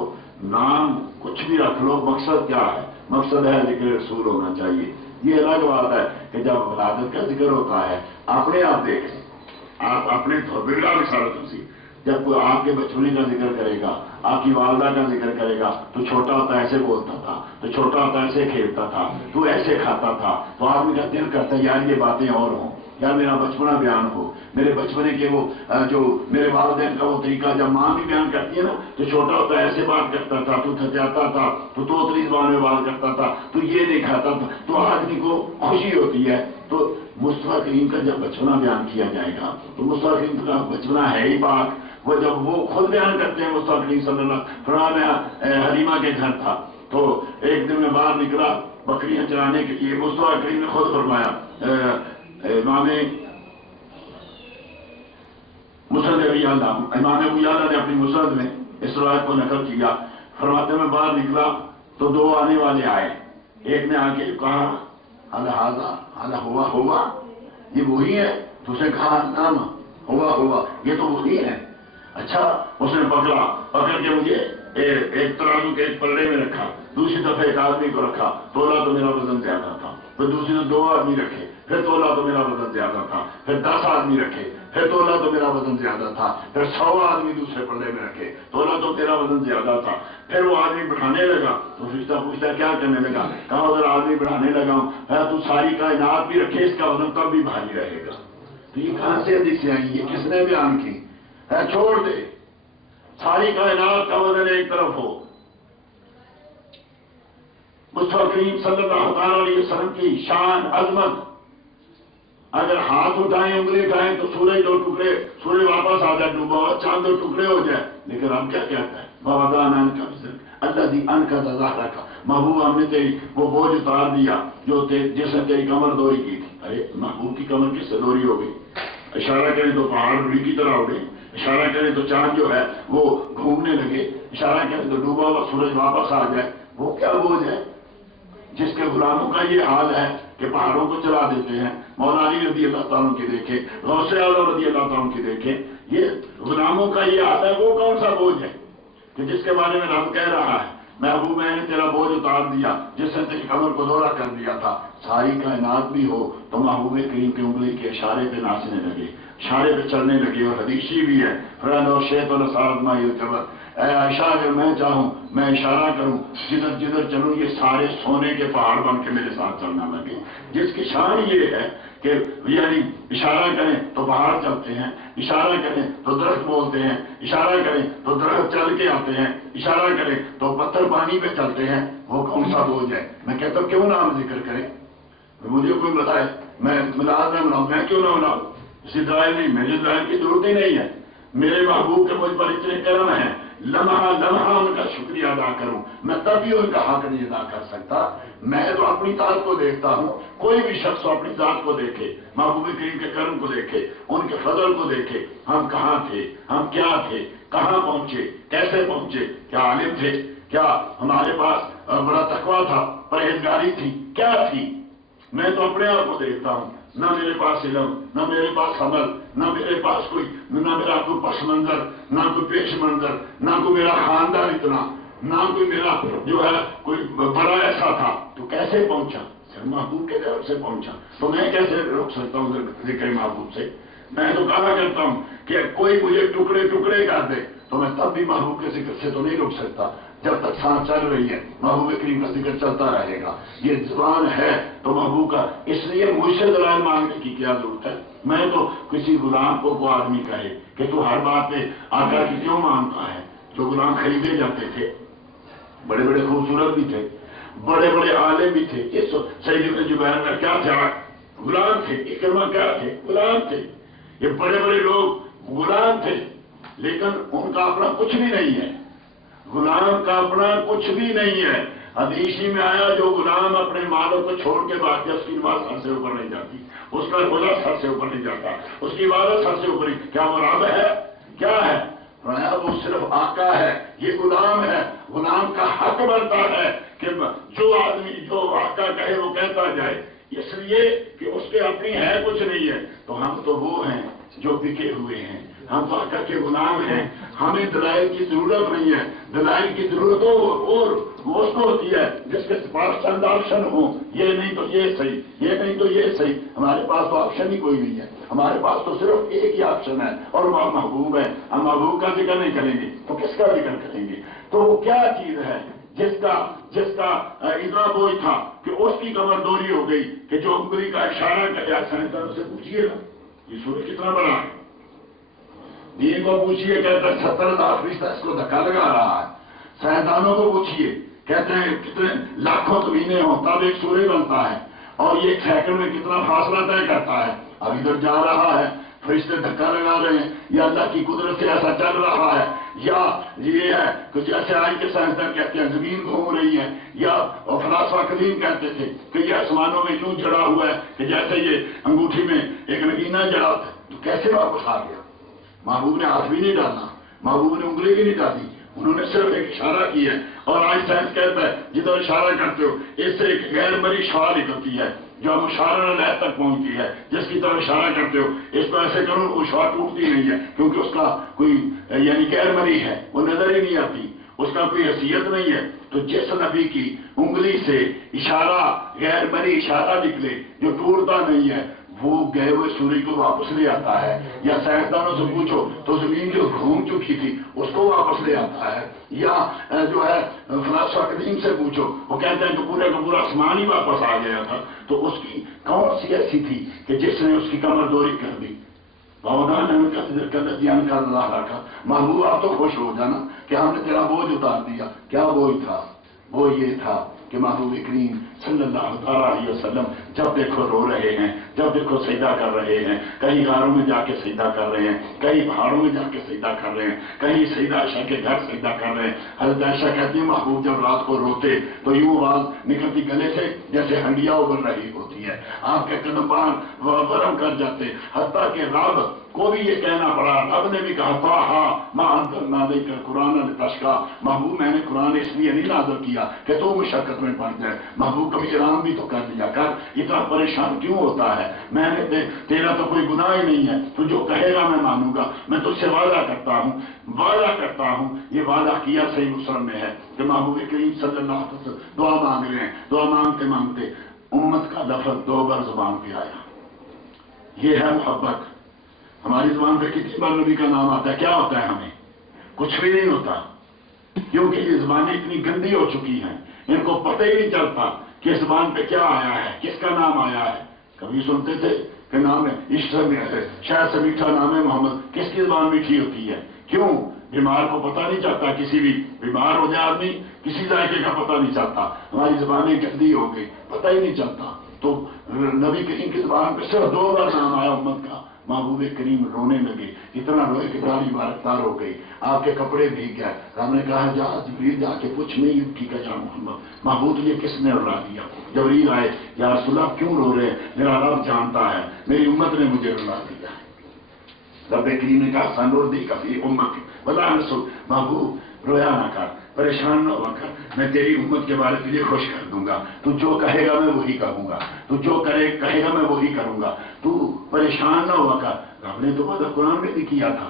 نام کچھ بھی رکھ لو، مقصد کیا ہے؟ مقصد ہے ذکر رسول ہونا چاہیے۔ یہ الگ بات ہے کہ جب ولادت کا ذکر ہوتا ہے، اپنے آپ دیکھیں، آپ اپنے بگڑا بھی سارا تسی، جب کوئی آپ کے بچپنے کا ذکر کرے گا، آپ کی والدہ کا ذکر کرے گا، تو چھوٹا ہوتا ایسے بولتا تھا، تو چھوٹا ہوتا ایسے کھیلتا تھا، تو ایسے کھاتا تھا، تو آدمی کا دل کرتا ہے یار یہ باتیں اور ہوں، یار میرا بچپنا بیان ہو، میرے بچپنے کے وہ جو میرے والدین کا وہ طریقہ، جب ماں بھی بیان کرتی ہے نا تو چھوٹا ہوتا ایسے بات کرتا تھا، تو تھچاتا تھا، تو توتلی زبان میں بات کرتا تھا، تو یہ نہیں کھاتا تھا، تو آدمی کو خوشی ہوتی ہے۔ تو مصطفیٰ کریم کا جب بچپنا بیان کیا جائے گا تو مصطفیٰ کریم کا بچپنا ہے ہی پاک۔ وہ جب وہ خود بیان کرتے ہیں مصطفیٰ کریم صلی اللہ علیہ وسلم، میں حلیمہ کے گھر تھا تو ایک دن میں باہر نکلا بکریاں چرانے کے لیے، مصطفیٰ کریم نے خود فرمایا، امام مسند ابی یعلا، امام ابو یعلا نے اپنی مسند میں اس روایت کو نقل کیا، فرماتے میں باہر نکلا تو دو آنے والے آئے، ایک نے آ کے کہا ہوا یہ وہی ہے، تو اس نے کہا نام ہوا یہ تو وہی ہے۔ اچھا، اس نے پکڑ کے مجھے ایک ترازو کے ایک پلڑے میں رکھا، دوسری دفعہ ایک آدمی کو رکھا، تولا تو میرا وزن زیادہ تھا، پھر دوسری دفعہ 2 آدمی رکھے، پھر تولا تو میرا وزن زیادہ تھا، پھر 10 آدمی رکھے، پھر تولا تو میرا وزن زیادہ تھا، پھر 100 آدمی دوسرے پلڑے میں رکھے، تولا تو میرا وزن زیادہ تھا، پھر وہ آدمی بڑھانے لگا تو فرشتہ پوچھتا کیا کرنے لگا؟ کہا ادھر آدمی بڑھانے لگا ہوں، تو ساری کائنات بھی رکھے، اس کا وزن تب بھی بھاری رہے گا۔ تو یہ کہاں سے حدیث آئی؟ یہ کس نے بیان کی ہے؟ چھوڑ دے، ساری کائنات کا وزن ایک طرف ہو۔ مصطفیٰ کریم صلی اللہ علیہ وسلم کی شان عظمت، اگر ہاتھ اٹھائیں انگلی اٹھائیں تو سورج 2 ٹکڑے، سورج واپس آ جائے ڈوبا ہوا، چاند 2 ٹکڑے ہو جائے، لیکن ہم کیا کہتا ہے؟ وَوَضَعْنَا عَنْكَ وِزْرَكَ الَّذِي أَنْقَضَ ظَهْرَكَ، محبوب ہم نے تیری وہ بوجھ اتار دیا جو جس نے تیری کمر دوری کی تھی۔ ارے محبوب کی کمر کس سے دوری ہو گئی؟ اشارہ کریں تو پہاڑ روئی کی طرح اڑے، اشارہ کریں تو چاند جو ہے وہ گھومنے لگے، اشارہ کریں تو ڈوبا ہوا سورج واپس آ جائے، وہ کیا بوجھ ہے؟ جس کے غلاموں کا یہ حال ہے کہ پہاڑوں کو چلا دیتے ہیں۔ مولا علی رضی اللہ تعالیٰ کی دیکھیں، غوث اعظم رضی اللہ تعالیٰ کی دیکھیں، یہ غلاموں کا یہ حال ہے۔ وہ کون سا بوجھ ہے کہ جس کے بارے میں رب کہہ رہا ہے محبوب میں نے تیرا بوجھ اتار دیا، جس نے تیری کمر کو دورہ کر دیا تھا۔ ساری کائنات بھی ہو تو محبوب کریم کی انگلی کے اشارے پہ ناچنے لگے، اشارے پہ چلنے لگے، اور حدیثی بھی ہے فرانو شیط و نصارت ما یلتبت، اے عائشہ اگر میں چاہوں میں اشارہ کروں، جدھر جدھر چلوں یہ سارے سونے کے پہاڑ بن کے میرے ساتھ چلنا لگے۔ جس کی شان یہ ہے کہ یعنی اشارہ کریں تو پہاڑ چلتے ہیں، اشارہ کریں تو درخت بولتے ہیں، اشارہ کریں تو درخت چل کے آتے ہیں، اشارہ کریں تو پتھر پانی پہ چلتے ہیں۔ وہ کون سا بوجھ ہے؟ میں کہتا ہوں کیوں نہ ہم ذکر کریں؟ مجھے کوئی بتائے میں میلاد میں مناؤں، میں کیوں نہ مناؤں؟ اسی دلائل نہیں، مجھے دلائل کی ضرورت ہی نہیں ہے۔ میرے محبوب کے مجھ پر اتنے کرم ہیں، لمحہ لمحہ ان کا شکریہ ادا کروں، میں تب بھی ان کا حق نہیں ادا کر سکتا۔ میں تو اپنی ذات کو دیکھتا ہوں، کوئی بھی شخص اپنی ذات کو دیکھے، محبوب کریم کے کرم کو دیکھے، ان کے فضل کو دیکھے، ہم کہاں تھے، ہم کیا تھے، کہاں پہنچے، کیسے پہنچے، کیا عالم تھے، کیا ہمارے پاس بڑا تقویٰ تھا، پرہیزگاری تھی، کیا تھی؟ میں تو اپنے آپ کو دیکھتا ہوں، نہ میرے پاس علم، نہ میرے پاس عمل، نہ میرے پاس کوئی، نہ میرا کوئی پس منظر، نہ کوئی پیش منظر، نہ کوئی میرا خاندان اتنا، نہ کوئی میرا جو ہے کوئی بڑا ایسا تھا، تو کیسے پہنچا؟ پھر محبوب کے طرف سے پہنچا تو میں کیسے روک سکتا ہوں ذکر محبوب سے؟ میں تو کہا کرتا ہوں کہ کوئی مجھے ٹکڑے ٹکڑے کر دے تو میں تب بھی محبوب کے ذکر سے تو نہیں روک سکتا. جب تک سانس چل رہی ہے محبوب کریم کا ذکر چلتا رہے گا. یہ زبان ہے تو محبوب کا، اس لیے مجھ سے دلائل مانگنے کی کیا ضرورت ہے؟ میں تو کسی غلام کو کوئی آدمی کہے کہ تو ہر بات پہ آقا کی کیوں مانگتا ہے؟ جو غلام خریدے جاتے تھے بڑے بڑے خوبصورت بھی تھے، بڑے بڑے عالم بھی تھے. یہ سیدنا جبیر کا کیا تھا؟ غلام تھے. اکرمہ کیا تھے؟ غلام تھے. یہ بڑے بڑے لوگ غلام تھے، لیکن ان کا اپنا کچھ بھی نہیں ہے. غلام کا اپنا کچھ بھی نہیں ہے. حدیث ہی میں آیا جو غلام اپنے مالوں کو چھوڑ کے باقی اس کی نماز سر سے اوپر نہیں جاتی، اس کا روزہ سر سے اوپر نہیں جاتا، اس کی عبادت سر سے اوپر نہیں. کیا وہ رب ہے؟ کیا ہے؟ وہ صرف آقا ہے، یہ غلام ہے. غلام کا حق بنتا ہے کہ جو آدمی جو آقا کہے وہ کہتا جائے، اس لیے کہ اس کے اپنی ہے کچھ نہیں ہے. تو ہم تو وہ ہیں جو بکے ہوئے ہیں، ہم تو آقا کے غلام ہیں. ہمیں دلائل کی ضرورت نہیں ہے. دلائل کی ضرورت اور اس کو ہوتی ہے جس کے پاس چند آپشن ہوں، یہ نہیں تو یہ صحیح، یہ نہیں تو یہ صحیح. ہمارے پاس تو آپشن ہی کوئی نہیں ہے. ہمارے پاس تو صرف ایک ہی آپشن ہے اور وہ محبوب ہے. ہم محبوب کا ذکر نہیں کریں گے تو کس کا ذکر کریں گے؟ تو وہ کیا چیز ہے جس کا اتنا بوجھ تھا کہ اس کی کمر دوری ہو گئی کہ جو انگلی کا اشارہ کرے. سائنسدانوں سے پوچھیے گا یہ سورج کتنا بڑا ہے، دین کو پوچھیے کہتے ہیں 70,000 اس کو دھکا لگا رہا ہے. سائنسدانوں کو پوچھیے کہتے ہیں کتنے لاکھوں زمینیں ہوں تب ایک سورج بنتا ہے، اور یہ ایک سیکنڈ میں کتنا فاصلہ طے کرتا ہے. اب ادھر جا رہا ہے، فرشتے دھکا لگا رہے ہیں، یا اللہ کی قدرت سے ایسا چل رہا ہے، یا یہ ہے کہ جیسے آج کے سائنسدان کہتے ہیں زمین گھوم رہی ہے، یا فلاسفہ قدیم کہتے تھے کہ یہ آسمانوں میں یوں جڑا ہوا ہے کہ جیسے یہ انگوٹھی میں ایک نگینہ جڑا ہوتا ہے. تو کیسے واپس آ گیا؟ محبوب نے ہاتھ بھی نہیں ڈالا، محبوب نے انگلی بھی نہیں ڈالی، انہوں نے صرف ایک اشارہ کیا ہے. اور آج سائنس کہتا ہے جدھر اشارہ کرتے ہو اس سے ایک غیر مری شعاع نکلتی ہے جو مشارہ لہر تک پہنچتی ہے. جس کی طرف اشارہ کرتے ہو اس کو ایسے کرو وہ شعاع ٹوٹتی نہیں ہے، کیونکہ اس کا کوئی یعنی غیر مری ہے، وہ نظر ہی نہیں آتی، اس کا کوئی حیثیت نہیں ہے. تو جس نبی کی انگلی سے اشارہ غیر مری اشارہ نکلے جو ٹوٹتا نہیں ہے، وہ گئے ہوئے سورج کو واپس لے آتا ہے. یا سائنسدانوں سے پوچھو تو زمین جو گھوم چکی تھی اس کو واپس لے آتا ہے. یا جو ہے فلاسفہ قدیم سے پوچھو، وہ کہتے ہیں کہ پورے کا پورا آسمان ہی واپس آ گیا تھا. تو اس کی کون سی ایسی تھی کہ جس نے اس کی کمر دوری کر دی؟ محبوب آپ تو خوش ہو جانا کہ ہم نے تیرا بوجھ اتار دیا. کیا بوجھ تھا؟ وہ یہ تھا کہ محبوب کریم صلی اللہ علیہ وسلم جب دیکھو رو رہے ہیں، جب دیکھو سجدہ کر رہے ہیں، کہیں غاروں میں جا کے سجدہ کر رہے ہیں، کہیں پہاڑوں میں جا کے سجدہ کر رہے ہیں، کہیں سیدہ عائشہ کے گھر سجدہ کر رہے ہیں. حضرت عائشہ کہتی ہیں محبوب جب رات کو روتے تو یوں آواز نکلتی گلے سے جیسے ہنڈیا ابل رہی ہوتی ہے، آپ کے قدم بان ورم کر جاتے. حتیٰ کہ رب کو بھی یہ کہنا پڑا، رب نے بھی کہا طٰہٰ مَا أَنزَلْنَا عَلَيْكَ الْقُرْآنَ لِتَشْقَىٰ. محبوب میں نے قرآن اس لیے نہیں نازل کیا کہ تو مشقت میں پڑ جائے. محبوب کبھی آرام بھی تو کر دیا کر، اتنا پریشان کیوں ہوتا ہے؟ میں نے تیرا تو کوئی گناہ ہی نہیں ہے، تو جو کہے گا میں مانوں گا. میں تجھ سے وعدہ کرتا ہوں یہ وعدہ کیا صحیح مسلم میں ہے کہ محبوب کریم صلی اللہ علیہ وسلم دعا مانگ رہے ہیں. دعا مانگتے مانگتے امت کا لفظ 2 بار زبان پہ آیا. یہ ہے محبت. ہماری زبان پہ کتنی بار نبی کا نام آتا ہے؟ کیا ہوتا ہے؟ ہمیں کچھ بھی نہیں ہوتا، کیونکہ یہ زبانیں اتنی گندی ہو چکی ہیں، ان کو پتہ ہی نہیں چلتا کہ زبان پہ کیا آیا ہے، کس کا نام آیا ہے. کبھی سنتے تھے کہ نام ہے عشق سے شاید سے میٹھا نام ہے محمد. کس کی زبان میٹھی ہوتی ہے؟ کیوں؟ بیمار کو پتہ نہیں چلتا، کسی بھی بیمار ہو جائے آدمی کسی ذائقے کا پتہ نہیں چلتا. ہماری زبانیں گندی ہو گئی، پتہ ہی نہیں چلتا. تو نبی کریم کی زبان پہ صرف 2 بار نام آیا امت کا. محبوب کریم رونے لگے، اتنا روئے کہ داڑھی مبارکدار ہو گئی، آپ کے کپڑے بھیگ گئے. ہم نے کہا جا جبریل جا کے پوچھ میں یہ کی کہا محمد محبوب یہ کس نے رلا دیا؟ جبریل آئے، یا رسول اللہ کیوں رو رہے ہیں؟ میرا رب جانتا ہے میری امت نے مجھے رلا دیا. رب کریم نے کہا سنردی کبھی امت بلا رسول. محبوب رویا نہ کر، پریشان نہ ہوا کر، میں تیری امت کے بارے تجھے خوش کر دوں گا. تو جو کہے گا میں وہی کہوں گا، تو جو کہے گا میں وہی کروں گا. تو پریشان نہ ہوا کر. رب نے تو وعدہ قرآن میں بھی کیا تھا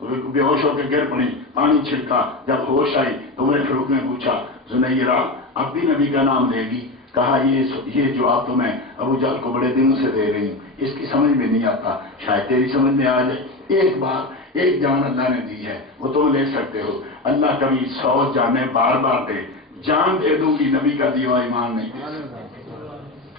بے ہوش ہو کے گر پڑی، پانی چھڑکا، جب ہوش آئی تو عمر فاروق نے پوچھا زنیرہ اب بھی نبی کا نام لے گی؟ کہا یہ جواب تو میں ابو جہل کو بڑے دنوں سے دے رہی ہوں، اس کی سمجھ میں نہیں آتا، شاید تیری سمجھ میں آ جائے۔ ایک بار ایک جان اللہ نے دی ہے، وہ تم لے سکتے ہو، اللہ کبھی 100 جانیں بار بار دے، جان دے دوں گی، نبی کا دیوا ایمان نہیں دے سکتا۔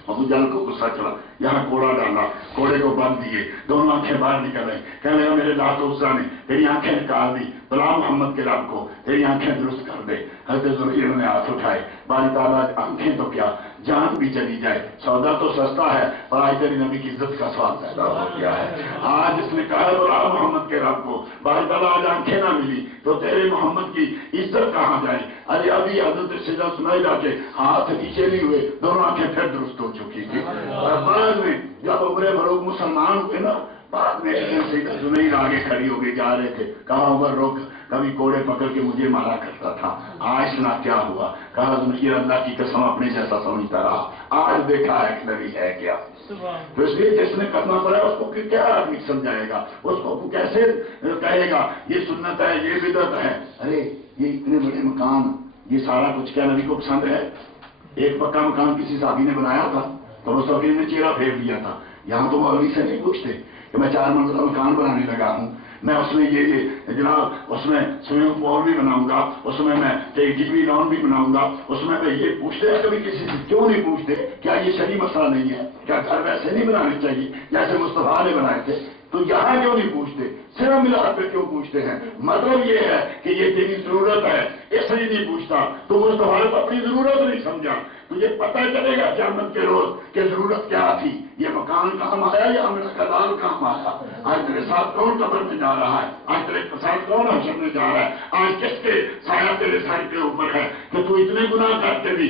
ابو جہل کو غصہ چڑھا، یہاں کوڑا ڈالا، کوڑے کو باندھ دیے، دونوں آنکھیں باہر نکل رہی، کہنے لگا میرے لات عزا نے تیری آنکھیں نکال دی، بلا محمد کے رب کو تیری آنکھیں درست کر دے۔ حضرت زبیر نے ہاتھ اٹھائے، باری تعالیٰ آنکھیں تو کیا جان بھی چلی جائے، سودا تو سستا ہے، پر آج تیری نبی کی عزت کا سوال پیدا ہو گیا ہے۔ آج اس نے کہا بلا محمد کے رب کو، باری تعالیٰ آج آنکھیں نہ ملی تو تیرے محمد کی عزت کہاں جائے؟ ارے ابھی حضرت سجدہ سنائی جا کے ہاتھ نیچے نہیں ہوئے، دونوں آنکھیں پھر درست ہو چکی تھی۔ اور بعد میں جب عمر فاروق مسلمان ہوئے نا، بعد میں سیدہ زنیر آگے کھڑی ہو کے جا رہے تھے، کہا عمر رک، کبھی کوڑے پکڑ کے مجھے مارا کرتا تھا، آج سنا کیا ہوا؟ کہا زنیر اللہ کی قسم اپنے جیسا سمجھتا رہا، آج دیکھا ہے کہ نبی ہے کیا۔ تو اس لیے جس نے کرنا پڑا اس کو کیا آدمی سمجھائے گا، اس کو کیسے کہے گا یہ سنت ہے یہ بدعت ہے؟ ارے یہ اتنے بڑے مکان، یہ سارا کچھ کیا نبی کو پسند ہے؟ ایک پکا مکان کسی صحابی نے بنایا تھا تو اس وقت نے چہرہ پھیر دیا تھا، یہاں تو مولوی سے نہیں پوچھتے کہ میں 4 منزلہ مکان بنانے لگا ہوں، میں اس میں یہ جناب اس میں سوئمنگ پول بھی بناؤں گا، اس میں ٹی وی لان بھی بناؤں گا، اس میں یہ پوچھتے ہیں کبھی کسی سے؟ کیوں نہیں پوچھتے؟ کیا یہ شرعی مسئلہ نہیں ہے؟ کیا گھر ویسے نہیں بنانے چاہیے جیسے مصطفیٰ نے بنائے تھے؟ تو یہاں کیوں نہیں پوچھتے؟ صرف ملاد پہ کیوں پوچھتے ہیں؟ مطلب یہ ہے کہ یہ تیری ضرورت ہے اس لیے نہیں پوچھتا، تو مصطفیٰ کو اپنی ضرورت نہیں سمجھا، تجھے پتہ چلے گا قیامت کے روز کہ ضرورت کیا تھی، یہ مکان کام آیا یا میرا کلال کام آیا؟ آج تیرے ساتھ کون قبر میں جا رہا ہے؟ آج تیرے ساتھ کون حشر میں جا رہا ہے؟ آج کس کے سایہ تیرے سر کے اوپر ہے کہ تو اتنے گناہ کرتے بھی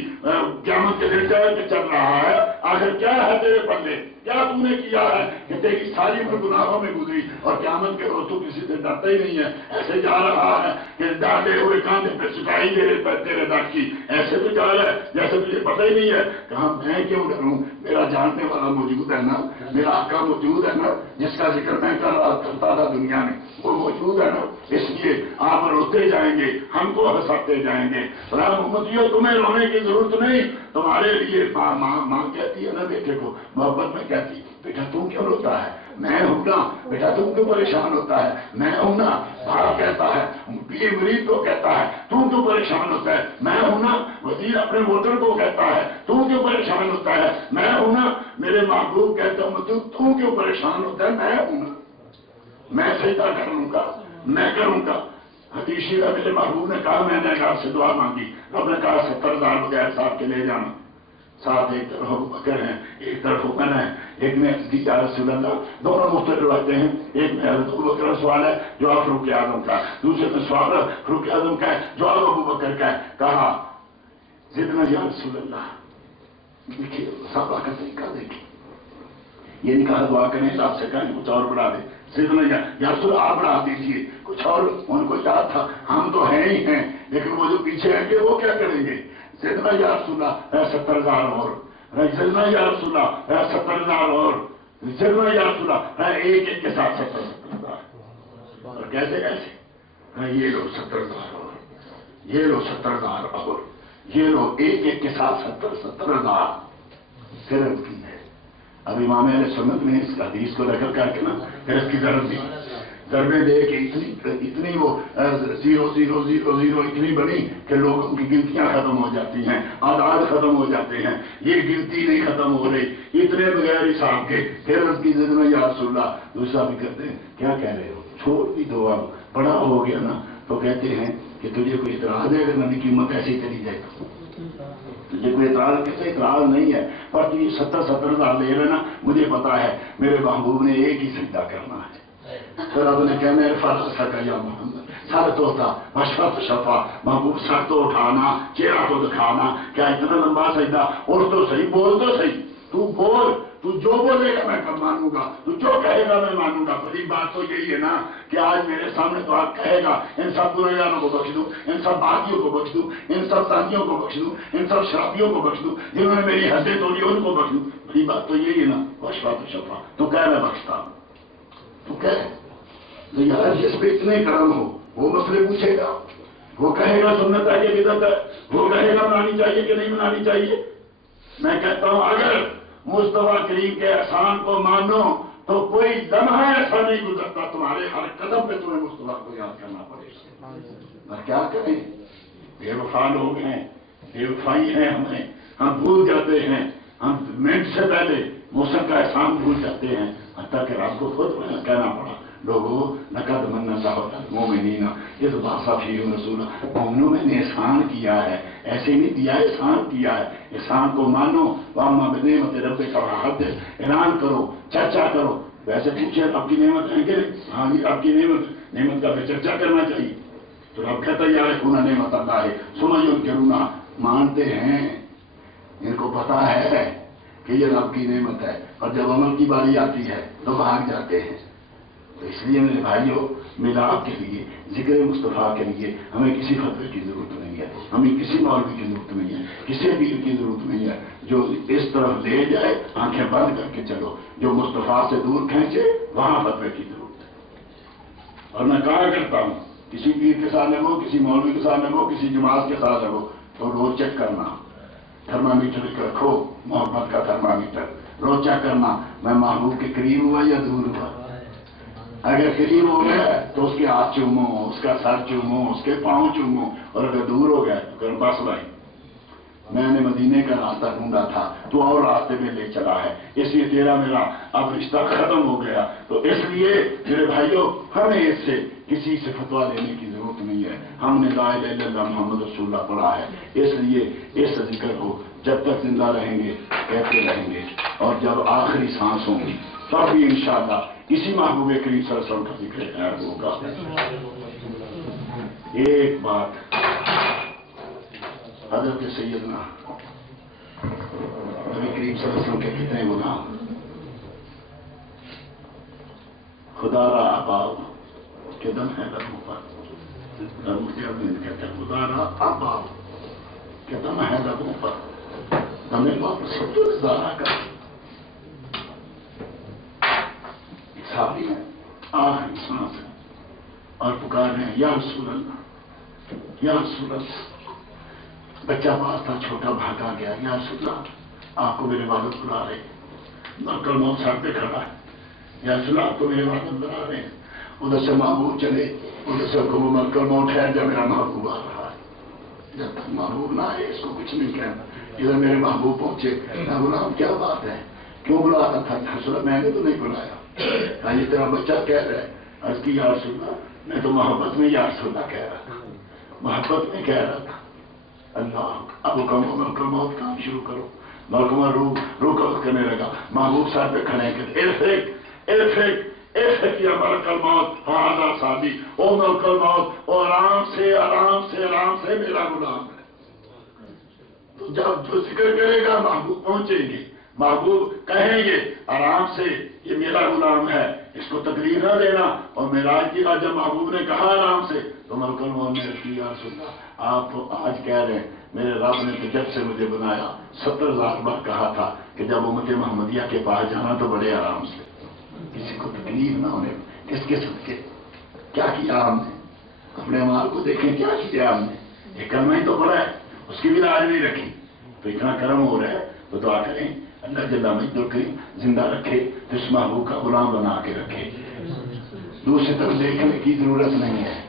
قیامت کے دن چل کے چل رہا ہے؟ آخر کیا ہے تیرے پلے؟ کیا تم نے کیا ہے کہ تیری ساری عمر گناہوں میں گزری اور قیامت کے روز تو کسی سے ڈرتا ہی نہیں ہے؟ ایسے جا رہا ہے کہ ڈالے ہوئے کاندھے پہ سٹائی دے رہے تیرے در کی، ایسے تو جا رہا ہے جیسے تجھے پتہ ہی نہیں ہے۔ کہاں میں کیوں ڈروں؟ میرا جاننے والا موجود ہے نا، میرا آقا موجود ہے نا، جس کا ذکر میں کرتا تھا دنیا میں، وہ موجود ہے نا، اس لیے آپ روتے جائیں گے، ہم کو ہنساتے جائیں گے۔ محمدیوں تمہیں رونے کی ضرورت نہیں، تمہارے لیے ماں کہتی ہے نا بیٹے کو، محبت میں کہتی بیٹا تم کیوں روتا ہے؟ میں ہوں نا، بیٹا تم کیوں پریشان ہوتا ہے؟ میں ہوں نا۔ باپ کہتا ہے پیر مرید کو کہتا ہے تم کیوں پریشان ہوتا ہے؟ میں ہوں نا۔ وزیر اپنے ووٹر کو کہتا ہے تم کیوں پریشان ہوتا ہے؟ میں ہوں نا۔ میرے محبوب کہتا ہوں تم کیوں پریشان ہوتا ہے؟ میں ہوں نا۔ میں سجدہ کروں گا، میں کروں گا۔ حدیث شریف میرے محبوب نے کہا میں نے اللہ سے دعا مانگی، رب نے کہا 70,000 بغیر صاحب کے لے جانا، ساتھ ایک طرف ابو بکر ہیں ایک طرف عمر ہے۔ ایک نے عرض کی یا رسول اللہ، دونوں مختلف روایتیں ہیں، ایک میں حضرت ابو بکر کا سوال ہے جواب فاروق اعظم کا، دوسرے میں سوال فاروق اعظم کا ہے جواب ابو بکر کا ہے۔ کہا زدنا یا رسول اللہ، دیکھیے صحابہ کا طریقہ دیکھیے، یہ نہیں کہا دعا کریں آپ سے کہیں کچھ اور بڑھا دیں، زدنا یا رسول اللہ آپ بڑھا دیجیے کچھ اور۔ ان کو یاد تھا ہم تو ہیں ہی ہیں، لیکن وہ جو پیچھے ہیں گے وہ کیا کریں گے؟ زدنا یا رسول اللہ 70,000 اور، زدنا یا رسول اللہ 70,000 اور، زدنا یا رسول اللہ ایک ایک کے ساتھ 70,000 اور کیسے کیسے؟ یہ لو 70,000 اور، یہ لو 70,000 اور، یہ لو ایک ایک کے ساتھ 70,000 صرف کی ہے۔ اب امام اہل سنت نے اس حدیث کو نقل کر کے نا پھر اس کی ضرب دی، ضربیں دے کے اتنی وہ 0,0,0,0 اتنی بڑی کہ لوگوں کی گنتیاں ختم ہو جاتی ہیں، اعداد ختم ہو جاتے ہیں، یہ گنتی نہیں ختم ہو رہی، اتنے بغیر حساب کے۔ پھر اس کی زدنا یا رسول اللہ، دوسرا بھی کہتے ہیں کیا کہہ رہے ہو، چھوڑ بھی دو، اب بڑا ہو گیا نا، تو کہتے ہیں کہ تجھے کوئی اعتراض ہے اگر نبی کی امت ایسی چلی جائے تو؟ تجھے کوئی اعتراض؟ کیسے اعتراض نہیں ہے، پر تجھے 70,000 لے لینا، مجھے پتا ہے میرے محبوب نے ایک ہی سجدہ کرنا ہے۔ پھر اب نے کہنا ارفعت رأسک یا محمد، سر تو ہوتا واشفع شفا، محبوب سر تو اٹھانا، چہرہ تو دکھانا، کیا اتنا لمبا سجدہ؟ اٹھ تو صحیح، بول تو صحیح، تو بول، تو جو بولے گا میں مانوں گا، تو جو کہے گا میں مانوں گا۔ بڑی بات تو یہی ہے نا کہ آج میرے سامنے تو آپ کہے گا ان سب گنہگاروں کو بخش دوں، ان سب باغیوں کو بخش دوں، ان سب تانیوں کو بخش دوں، ان سب شرابیوں کو بخش دوں، جنہوں نے میری حدیں توڑی ان کو بخش دوں۔ بڑی بات تو یہی ہے نا، واشفع شفا، تو کہہ میں بخشتا ہوں، تو کہہ تو یار جس پہ اتنے کرم ہو وہ مسئلے پوچھے گا، وہ کہے گا سنت ہے کہ بدعت ہے، وہ کہے گا منانی چاہیے کہ نہیں منانی چاہیے۔ میں کہتا ہوں اگر مصطفیٰ کریم کے احسان کو مانو تو کوئی لمحہ ایسا نہیں گزرتا تمہارے ہر قدم پہ تمہیں مصطفیٰ کو یاد کرنا پڑے گا۔ اور کیا کریں، بے وفا لوگ ہیں، بے وفائی ہیں ہم بھول جاتے ہیں، ہم منٹ سے پہلے موسم کا احسان بھول جاتے ہیں، حتیٰ کہ رات کو خود کہنا پڑا لوگوں لقد من اللہ علی المؤمنین اذ بعث فیہم رسولا، مومنوں میں نے احسان کیا ہے، ایسے نہیں دیا ہے، احسان کیا ہے۔ احسان کو مانو، واما بنعمت ربک فحدث، اعلان کرو، چرچا کرو۔ ویسے پوچھے اب کی نعمت ہے کہ ہاں جی اب کی نعمت کا پھر چرچا کرنا چاہیے۔ تو رب کہتا ہے یعرفون نعمت اللہ ثم ینکرونہا، مانتے ہیں، ان کو پتا ہے کہ یہ رب کی نعمت ہے، اور جب عمل کی باری آتی ہے تو بھاگ جاتے ہیں۔ تو اس لیے میرے بھائیوں، میلاد کے لیے، ذکر مصطفیٰ کے لیے ہمیں کسی فتوے کی ضرورت نہیں ہے، ہمیں کسی مولوی کی ضرورت نہیں ہے، کسی پیر کی ضرورت نہیں ہے۔ جو اس طرف لے جائے آنکھیں بند کر کے چلو، جو مصطفیٰ سے دور کھینچے وہاں فتوے کی ضرورت ہے۔ اور میں کہا کرتا ہوں کسی پیر کے ساتھ لگو، کسی مولوی کے ساتھ لگو، کسی جماعت کے ساتھ لگو تو روز چیک کرنا، تھرمامیٹر رکھو، محبت کا تھرمامیٹر روز چیک کرنا، میں محبوب کے قریب ہوا یا دور ہوا۔ اگر قریب ہو گیا تو اس کے ہاتھ چومو، اس کا سر چومو، اس کے پاؤں چومو، اور اگر دور ہو گیا تو پھر بس بھائی میں نے مدینے کا راستہ ڈھونڈا تھا تو اور راستے میں لے چلا ہے، اس لیے تیرا میرا اب رشتہ ختم ہو گیا۔ تو اس لیے میرے بھائیوں ہمیں اس سے کسی سے فتویٰ لینے کی ضرورت نہیں ہے، ہم نے لا الہ الا اللہ محمد رسول اللہ پڑھا ہے، اس لیے اس ذکر کو جب تک زندہ رہیں گے کہتے رہیں گے، اور جب آخری سانس ہوں گی تب بھی انشاءاللہ اسی محبوب کریم صلی اللہ علیہ وسلم کا ذکر خیر ہوگا۔ ایک بات حضرت سیدنا نبی کریم صلی اللہ علیہ وسلم کے کتنے گناہ، خدا را آباؤ کے دم ہے لبوں پر، مفتی عبدالعزیز کہتے ہیں خدا را آباؤ کے دم ہے لبوں پر، دمیں واپس سب تو ازارہ کر ساری ہے آخری سانس ہے، اور پکار رہے ہیں یا رسول اللہ یا رسول اللہ۔ بچہ پاس تھا چھوٹا بھاگا گیا، یا رسول اللہ آپ کو میرے والد بلا رہے ہیں، ملکل موت سر پہ کھڑا ہے، یا رسول اللہ آپ کو میرے والد بلا رہے ہیں۔ ادھر سے محبوب چلے، ادھر سے وہ ملکل موت ہے جب میرا محبوب آ رہا ہے، جب تک محبوب نہ آئے اس کو کچھ نہیں کہنا۔ ادھر میرے محبوب پہنچے، میں بولا کیا بات ہے کیوں بلا رہا تھا؟ رسول اللہ میں نے تو نہیں بلایا، یہ تیرا بچہ کہہ رہا ہے۔ عرض کی یا رسول اللہ میں تو محبت میں یا رسول اللہ کہہ رہا تھا، محبت میں کہہ رہا تھا۔ اللہ اب حکم ہو ملکل موت کام شروع کرو، ملکل روح قبض کرنے لگا، محبوب صاحب پہ کھڑے کہ یا ملکل موت ہاضا صادی، او ملکل موت او آرام سے آرام سے آرام سے میرا غلام ہے۔ تو جب جو ذکر کرے گا محبوب پہنچیں گے، محبوب کہیں گے آرام سے یہ میرا غلام ہے، اس کو تکلیف نہ دینا۔ اور معراج کی رات جب محبوب نے کہا آرام سے تو ملکل موت نے کی یا رسول اللہ آپ تو آج کہہ رہے ہیں میرے رب نے تو جب سے مجھے بنایا 70,000 بار کہا تھا کہ جب امت محمدیہ کے پاس جانا تو بڑے آرام سے، کسی کو تکلیف نہ ہونے۔ کس کے صدقے کیا کیا ہم نے؟ اپنے اعمال کو دیکھیں کیا کیا ہم نے؟ یہ کلمہ ہی تو پڑھا ہے، اس کی بھی لاج نہیں رکھی، تو اتنا کرم ہو رہا ہے تو دعا کریں اللہ جل مجدہ الکریم زندہ رکھے، تو اس محبوب کا غلام بنا کے رکھے۔ دوسری طرف دیکھنے کی ضرورت نہیں ہے،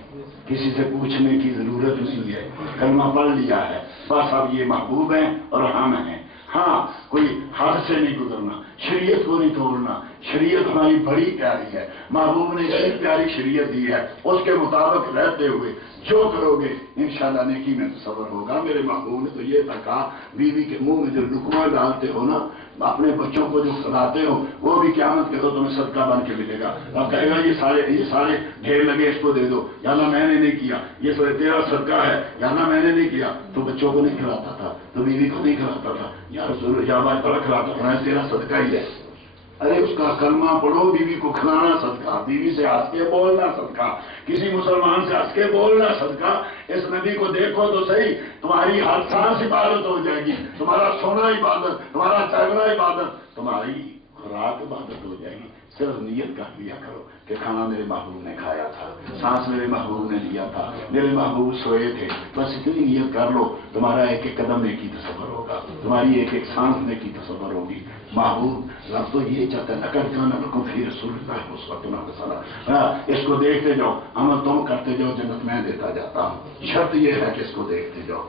کسی سے پوچھنے کی ضرورت نہیں ہے، کلمہ پڑھ لیا ہے بس، اب یہ محبوب ہیں اور ہم ہیں۔ ہاں کوئی حد سے نہیں گزرنا، شریعت کو نہیں توڑنا، شریعت ہماری بڑی پیاری ہے، محبوب نے اتنی پیاری شریعت دی ہے، اس کے مطابق رہتے ہوئے جو کرو گے انشاءاللہ نیکی میں تصور ہوگا۔ میرے محبوب نے تو یہ تک کہا بیوی کے منہ میں جو لقمہ ڈالتے ہو نا، اپنے بچوں کو جو کھلاتے ہو وہ بھی قیامت کے تو تمہیں صدقہ بن کے ملے گا۔ اب کہے گا یہ سارے ڈھیر لگے اس کو دے دو، یا اللہ میں نے نہیں کیا، یہ سارے تیرا صدقہ ہے، یا اللہ میں نے نہیں کیا، تو بچوں کو نہیں کھلاتا تھا، تو بیوی کو نہیں کھلاتا تھا، یا رسول یا بھائی بڑا کھلاتا تھا، تیرا صدقہ ہی ہے۔ ارے اس کا کلمہ پڑھو، بیوی کو کھلانا صدقہ، بیوی سے ہنس کے بولنا صدقہ، کسی مسلمان سے ہنس کے بولنا صدقہ۔ اس نبی کو دیکھو تو صحیح، تمہاری ہر سانس عبادت ہو جائے گی، تمہارا سونا عبادت، تمہارا چلنا عبادت، تمہاری خوراک عبادت ہو جائے گی. صرف نیت کر لیا کرو کہ کھانا میرے محبوب نے کھایا تھا, سانس میرے محبوب نے لیا تھا, میرے محبوب سوئے تھے. بس اتنی نیت کر لو, تمہارا ایک ایک قدم نیکی تصور ہوگا, تمہاری ایک ایک سانس نیکی تصور ہوگی. محبوب رب تو یہ چاہتا ہے لقد کان لکم فی رسول اللہ اسوۃ حسنہ. اس کو دیکھتے جاؤ, عمل تم کرتے جاؤ, جنت میں دیتا جاتا ہوں. شرط یہ ہے کہ اس کو دیکھتے جاؤ.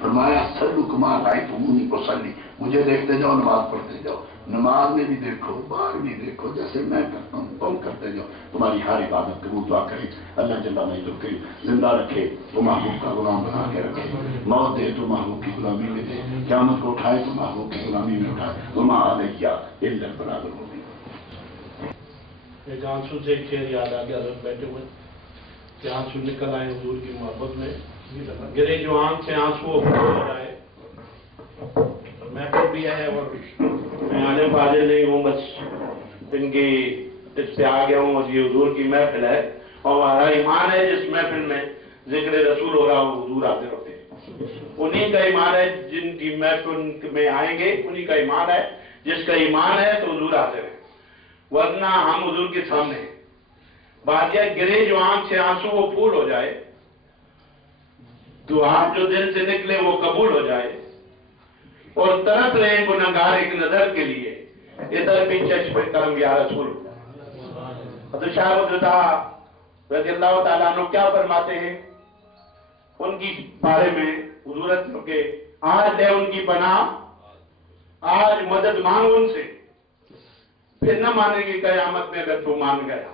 فرمایا صلو کما رأیتمونی اصلی, مجھے دیکھتے جاؤ, نماز پڑھتے جاؤ. نماز میں بھی دیکھو, باہر بھی دیکھو, جیسے میں کرتا ہوں تم کرتے جاؤ. تمہاری ہر عبادت قبول. دعا کرے اللہ جل وعلا زندہ رکھے تو محبوب کا غلام بنا کے رکھے, موت دے تو محبوب کی غلامی میں دے, قیامت کو اٹھائے تو محبوب کی غلامی میں اٹھائے. وما علیہ الا البلاغ المبین. ایک آنسو سے ایک شعر یاد آ گیا, بیٹھے ہوئے کہ آنسو نکل آئے حضور کی محبت میں, گرے جو آنکھ سے آنسو ہو جائے. محفل بھی ہے اور میں عالم فاضل نہیں ہوں, بس ان کی اس پہ آ گیا ہوں. اور یہ حضور کی محفل ہے اور ہمارا ایمان ہے جس محفل میں ذکر رسول ہو رہا ہو حضور آتے رہتے ہیں. انہی کا ایمان ہے جن کی محفل میں آئیں گے, انہی کا ایمان ہے. جس کا ایمان ہے تو حضور آتے رہے, ورنہ ہم حضور کے سامنے ہیں. بات یہ گرے جو آنکھ سے آنسو وہ پھول ہو جائے, دعا جو دل سے نکلے وہ قبول ہو جائے. اور تڑپ رہے گنہگار ایک نظر کے لیے, ادھر بھی چشم کرم یا رسول. حضرت شاہ رضا رضی اللہ تعالیٰ عنہ کیا فرماتے ہیں ان کی بارے میں حضورت کے, آج ہے ان کی پناہ, آج مدد مانگ ان سے, پھر نہ مانے گی قیامت میں اگر تو مان گیا.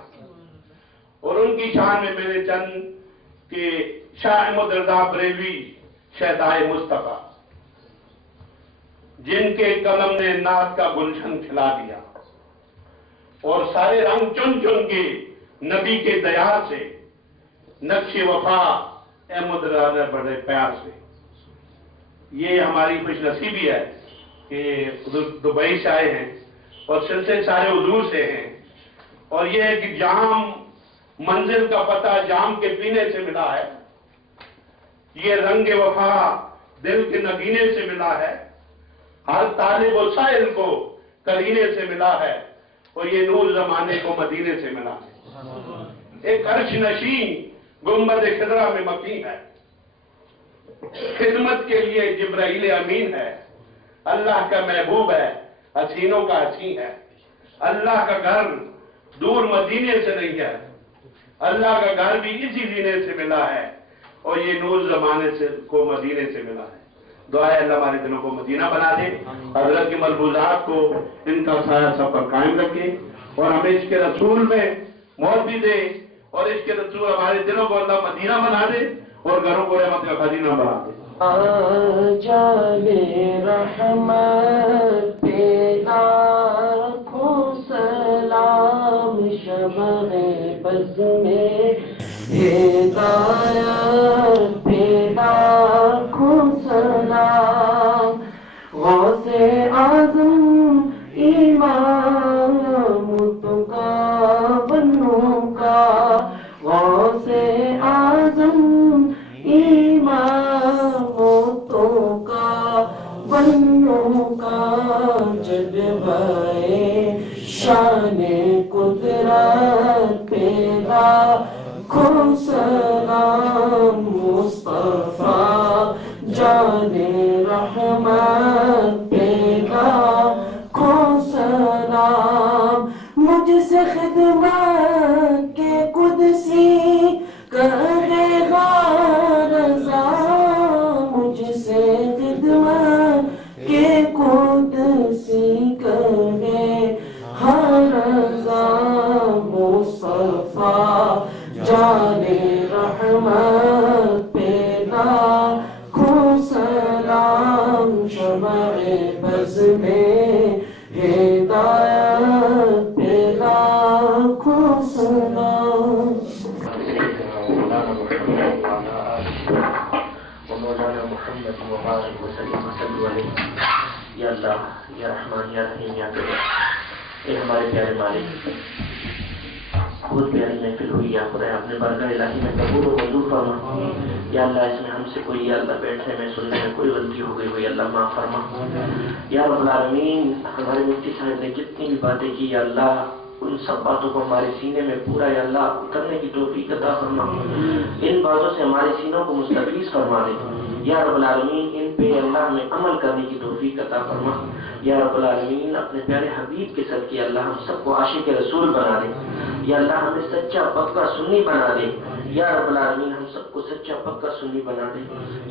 اور ان کی شان میں میں نے چند کہ شاہ احمد رضا بریلوی شہدائے مصطفیٰ, جن کے قلم نے نعت کا گلشن کھلا دیا اور سارے رنگ چن چن کے نبی کے دیار سے نقش وفا احمد رضا نے بڑے پیار سے. یہ ہماری خوش نصیبی ہے کہ دبئی سے آئے ہیں اور سلسلے سارے حضور سے ہیں. اور یہ ہے کہ جام منزل کا پتہ جام کے پینے سے ملا ہے, یہ رنگ وفا دل کے نگینے سے ملا ہے, ہر طالب و سائل کو کرینے سے ملا ہے, اور یہ نور زمانے کو مدینے سے ملا ہے. ایک عرش نشین گنبد خضرا میں مقیم ہے, خدمت کے لیے جبرائیل امین ہے. اللہ کا محبوب ہے, حسینوں کا حسین ہے. اللہ کا گھر دور مدینے سے نہیں ہے, اللہ کا گھر بھی اسی زینے سے ملا ہے, اور یہ نور زمانے سے کو مدینے سے ملا ہے. دعا ہے اللہ ہمارے دلوں کو مدینہ بنا دے, حضرت کی ملفوظات کو ان کا سایہ سب پر قائم رکھے, اور ہمیں اس کے رسول میں موت بھی دے, اور اس کے رسول ہمارے دلوں کو اللہ مدینہ بنا دے, اور گھروں کو رحمت کا خزینہ بنا دے. جانے رحمت پیدا کو سلام, شمع بز میں ہدایت پیدا کو سلام. غوث اعظم امام تو کا بنوں کا, غوث اعظم امام تو کا بنوں کا, جلوائے شان قدرت پیدا کو سلام. مصطفیٰ جان رحمت پیدا کو سلام. مجھ سے خدمت کے قدسی کرے گا رضا, مجھ سے خدمت کے قدسی کرے ہر رضا. مصطفیٰ جان رحمت پیدا کو سلام. شمع بز میں ہدایت پیدا کو سلام. مولانا محمد مبارک وسلم صلی علیہ. یا اللہ, یا رحمان, یا رحیم, یا کریم, اے ہمارے پیارے مالک, بہت پیاری محفل ہوئی یا خدا اپنے برگاہ الہی میں قبول و منظور فرما. یا اللہ اس میں ہم سے کوئی یا اللہ بیٹھنے میں سننے میں کوئی غلطی ہو گئی ہو یا اللہ معاف فرما. یا رب العالمین ہمارے مفتی صاحب نے جتنی بھی باتیں کی یا اللہ ان سب باتوں کو ہمارے سینے میں پورا یا اللہ اترنے کی توفیق عطا فرما. ان باتوں سے ہمارے سینوں کو مستفیض فرما دے یا رب العالمین. ان پہ اللہ ہمیں عمل کرنے کی توفیق عطا فرما یا رب العالمین. اپنے پیارے حبیب کے صدقے اللہ ہم سب کو عاشق رسول بنا دے یا اللہ ہمیں سچا پکا سنی بنا دے یا رب العالمین. ہم سب کو سچا پکا سنی بنا دے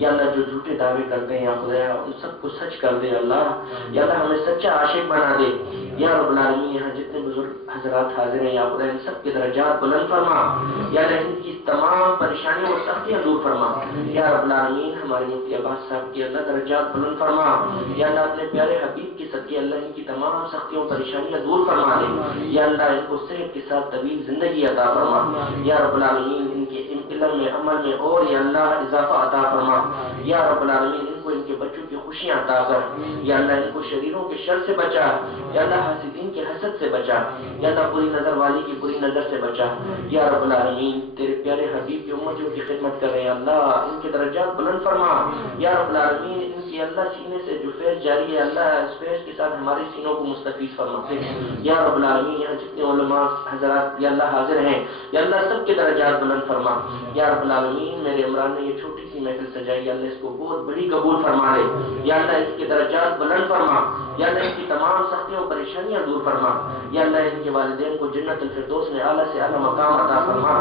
یا اللہ. جو جھوٹے دعوے کرتے ہیں یا خدا ان سب کو سچ کر دے اللہ یا اللہ. ہمیں سچا عاشق بنا دے یا رب العالمین. یہاں جتنے بزرگ حضرات حاضر ہیں یا خدا ان سب کے درجات بلند فرما یا اللہ. ان کی تمام پریشانیوں اور سختیاں دور فرما یا رب العالمین. ہمارے مفتی عباس صاحب کی اللہ درجات بلند فرما یا اللہ. اپنے پیارے حبیب کے صدقے اللہ ان کی تمام سختیوں پریشانیاں دور فرما دے یا اللہ. ان کو صحت کے ساتھ طویل زندگی عطا فرما یا رب العالمین. ان کے علم میں عمل میں اور یا اللہ اضافہ عطا فرما یا رب العالمین. ان کو ان کے بچوں کی خوشیاں عطا کر یا اللہ. ان کو شریروں کے شر سے بچا یا اللہ. حاسدین کے حسد سے بچا یا اللہ. بری نظر والی کی بری نظر سے بچا یا رب العالمین. تیرے پیارے حبیب کی امتوں کی خدمت کر رہے ہیں اللہ. ان کے درجات بلند فرما یا رب العالمین. ان کی اللہ سینے سے جو فیض جاری ہے اللہ اس فیض کے ساتھ ہمارے سینوں کو مستفیض فرماتے یا رب العالمین. یہاں جتنے علماء حضرات یا اللہ حاضر ہیں یا اللہ سب کے درجات بلند فرما یا رب العالمین. میرے عمران نے یہ چھوٹی سی محفل سجائی یا اللہ اس کو بہت بڑی قبول فرما لے یا اللہ. اس کے درجات بلند فرما یا اللہ. اس کی تمام سختیوں پریشانیاں دور فرما یا اللہ. ان کے والدین کو جنت الفردوس میں اعلیٰ سے اعلیٰ مقام عطا فرما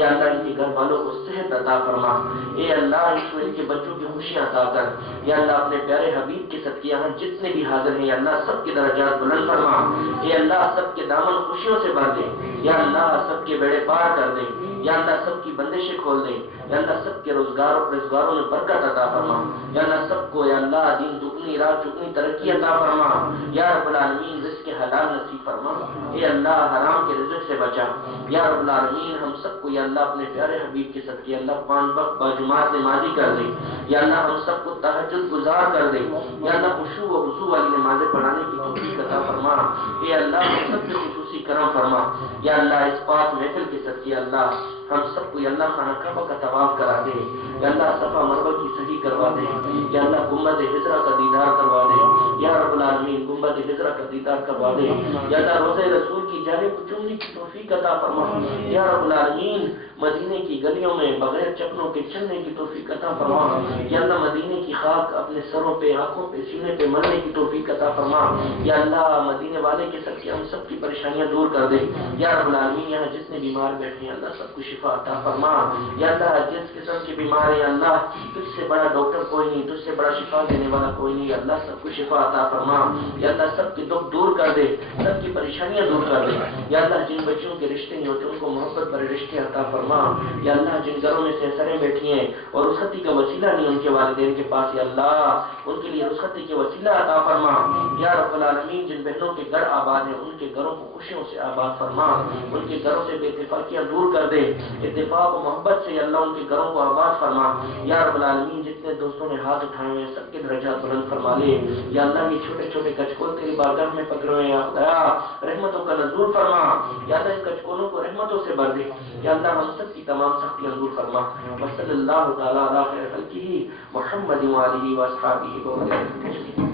یا اللہ. ان کے گھر والوں کو صحت عطا فرما اے اللہ. اس میں ان کے بچوں کی خوشیاں عطا کر یا اللہ. اپنے پیارے حبیب کے صدقے یہاں جتنے بھی حاضر ہیں یا اللہ سب کے درجات بلند فرما اے اللہ. سب کے دامن خوشیوں سے بھر دے یا اللہ. سب کے بیڑے پار کر دے یا اللہ. سب کی بندشیں کھول دے یا اللہ. سب کے روزگاروں میں برکت عطا فرما یا اللہ. سب کو یا اللہ دین دگنی رات چگنی ترقی عطا فرما یا رب العالمین. رزق حلال نصیب فرما اے اللہ. حرام کے رزق سے بچا یا رب العالمین. ہم سب کو یا اللہ اپنے پیارے حبیب کے صدقے اللہ 5 وقت باجماعت نمازی کر دے یا اللہ. ہم سب کو تہجد گزار کر دے یا اللہ. خشوع و خضوع والی نمازیں پڑھانے کی توفیق عطا فرما اے اللہ. ہم سب پہ خصوصی کرم فرما یا اللہ. اس پاک محفل کے صدقے اللہ ہم سب کو یا اللہ خانہ کعبہ کا طواف کرا دے یا اللہ. صفا مروہ کی صحیح کروا دے یا اللہ. گنبد خضرا کا دیدار کروا دے یا رب العالمین. گنبد خضرا کا دیدار کروا دے یا اللہ. روضہ رسول کی جانب کو چومنے کی توفیق عطا فرما یا رب العالمین. مدینے کی گلیوں میں بغیر چپلوں کے چلنے کی توفیق عطا فرما یا اللہ. مدینے کی خاک اپنے سروں پہ آنکھوں پہ سینے پہ ملنے کی توفیق عطا فرما یا اللہ. مدینے والے کے صدقے ہم سب کی پریشانیاں دور کر دے یا رب العالمین. یہاں جتنے بیمار بیٹھے ہیں اللہ سب کو شفا عطا فرما یا اللہ. جس قسم کی بیمار ہے اللہ تجھ سے بڑا ڈاکٹر کوئی نہیں, تجھ سے بڑا شفا دینے والا کوئی نہیں اللہ. سب کو شفا عطا فرما یا اللہ. سب کے دکھ دور کر دے, سب کی پریشانیاں دور کر دے یا اللہ. جن بچوں کے رشتے نہیں ہوتے ان کو محبت بڑے رشتے عطا فرما یا اللہ. جن گھروں میں سریں بیٹھی ہیں اور رخصتی کا وسیلہ نہیں ان کے والدین کے پاس یا اللہ ان کے لیے رخصتی کے وسیلہ عطا فرما یا رب العالمین. جن بہنوں کے گھر آباد ہیں ان کے گھروں کو خوشیوں سے آباد فرما. ان کے گھروں سے بے اتفاقیاں دور کر دے, اتفاق و محبت سے یا اللہ ان کے گھروں کو آباد فرما یا رب العالمین. جتنے دوستوں نے ہاتھ اٹھائے ہوئے ہیں سب کے درجات بلند فرما لے یا اللہ. یہ چھوٹے چھوٹے کچکول تیری بارگاہ میں پکڑے ہوئے ہیں یا خدا رحمتوں کا نزول فرما یا اللہ. ان کچکولوں کو رحمتوں سے بھر دے یا اللہ. ہم سب کی تمام سختیاں دور فرما. وصلی اللہ تعالی علی خیر خلقہ محمد و آلہ و اصحابہ و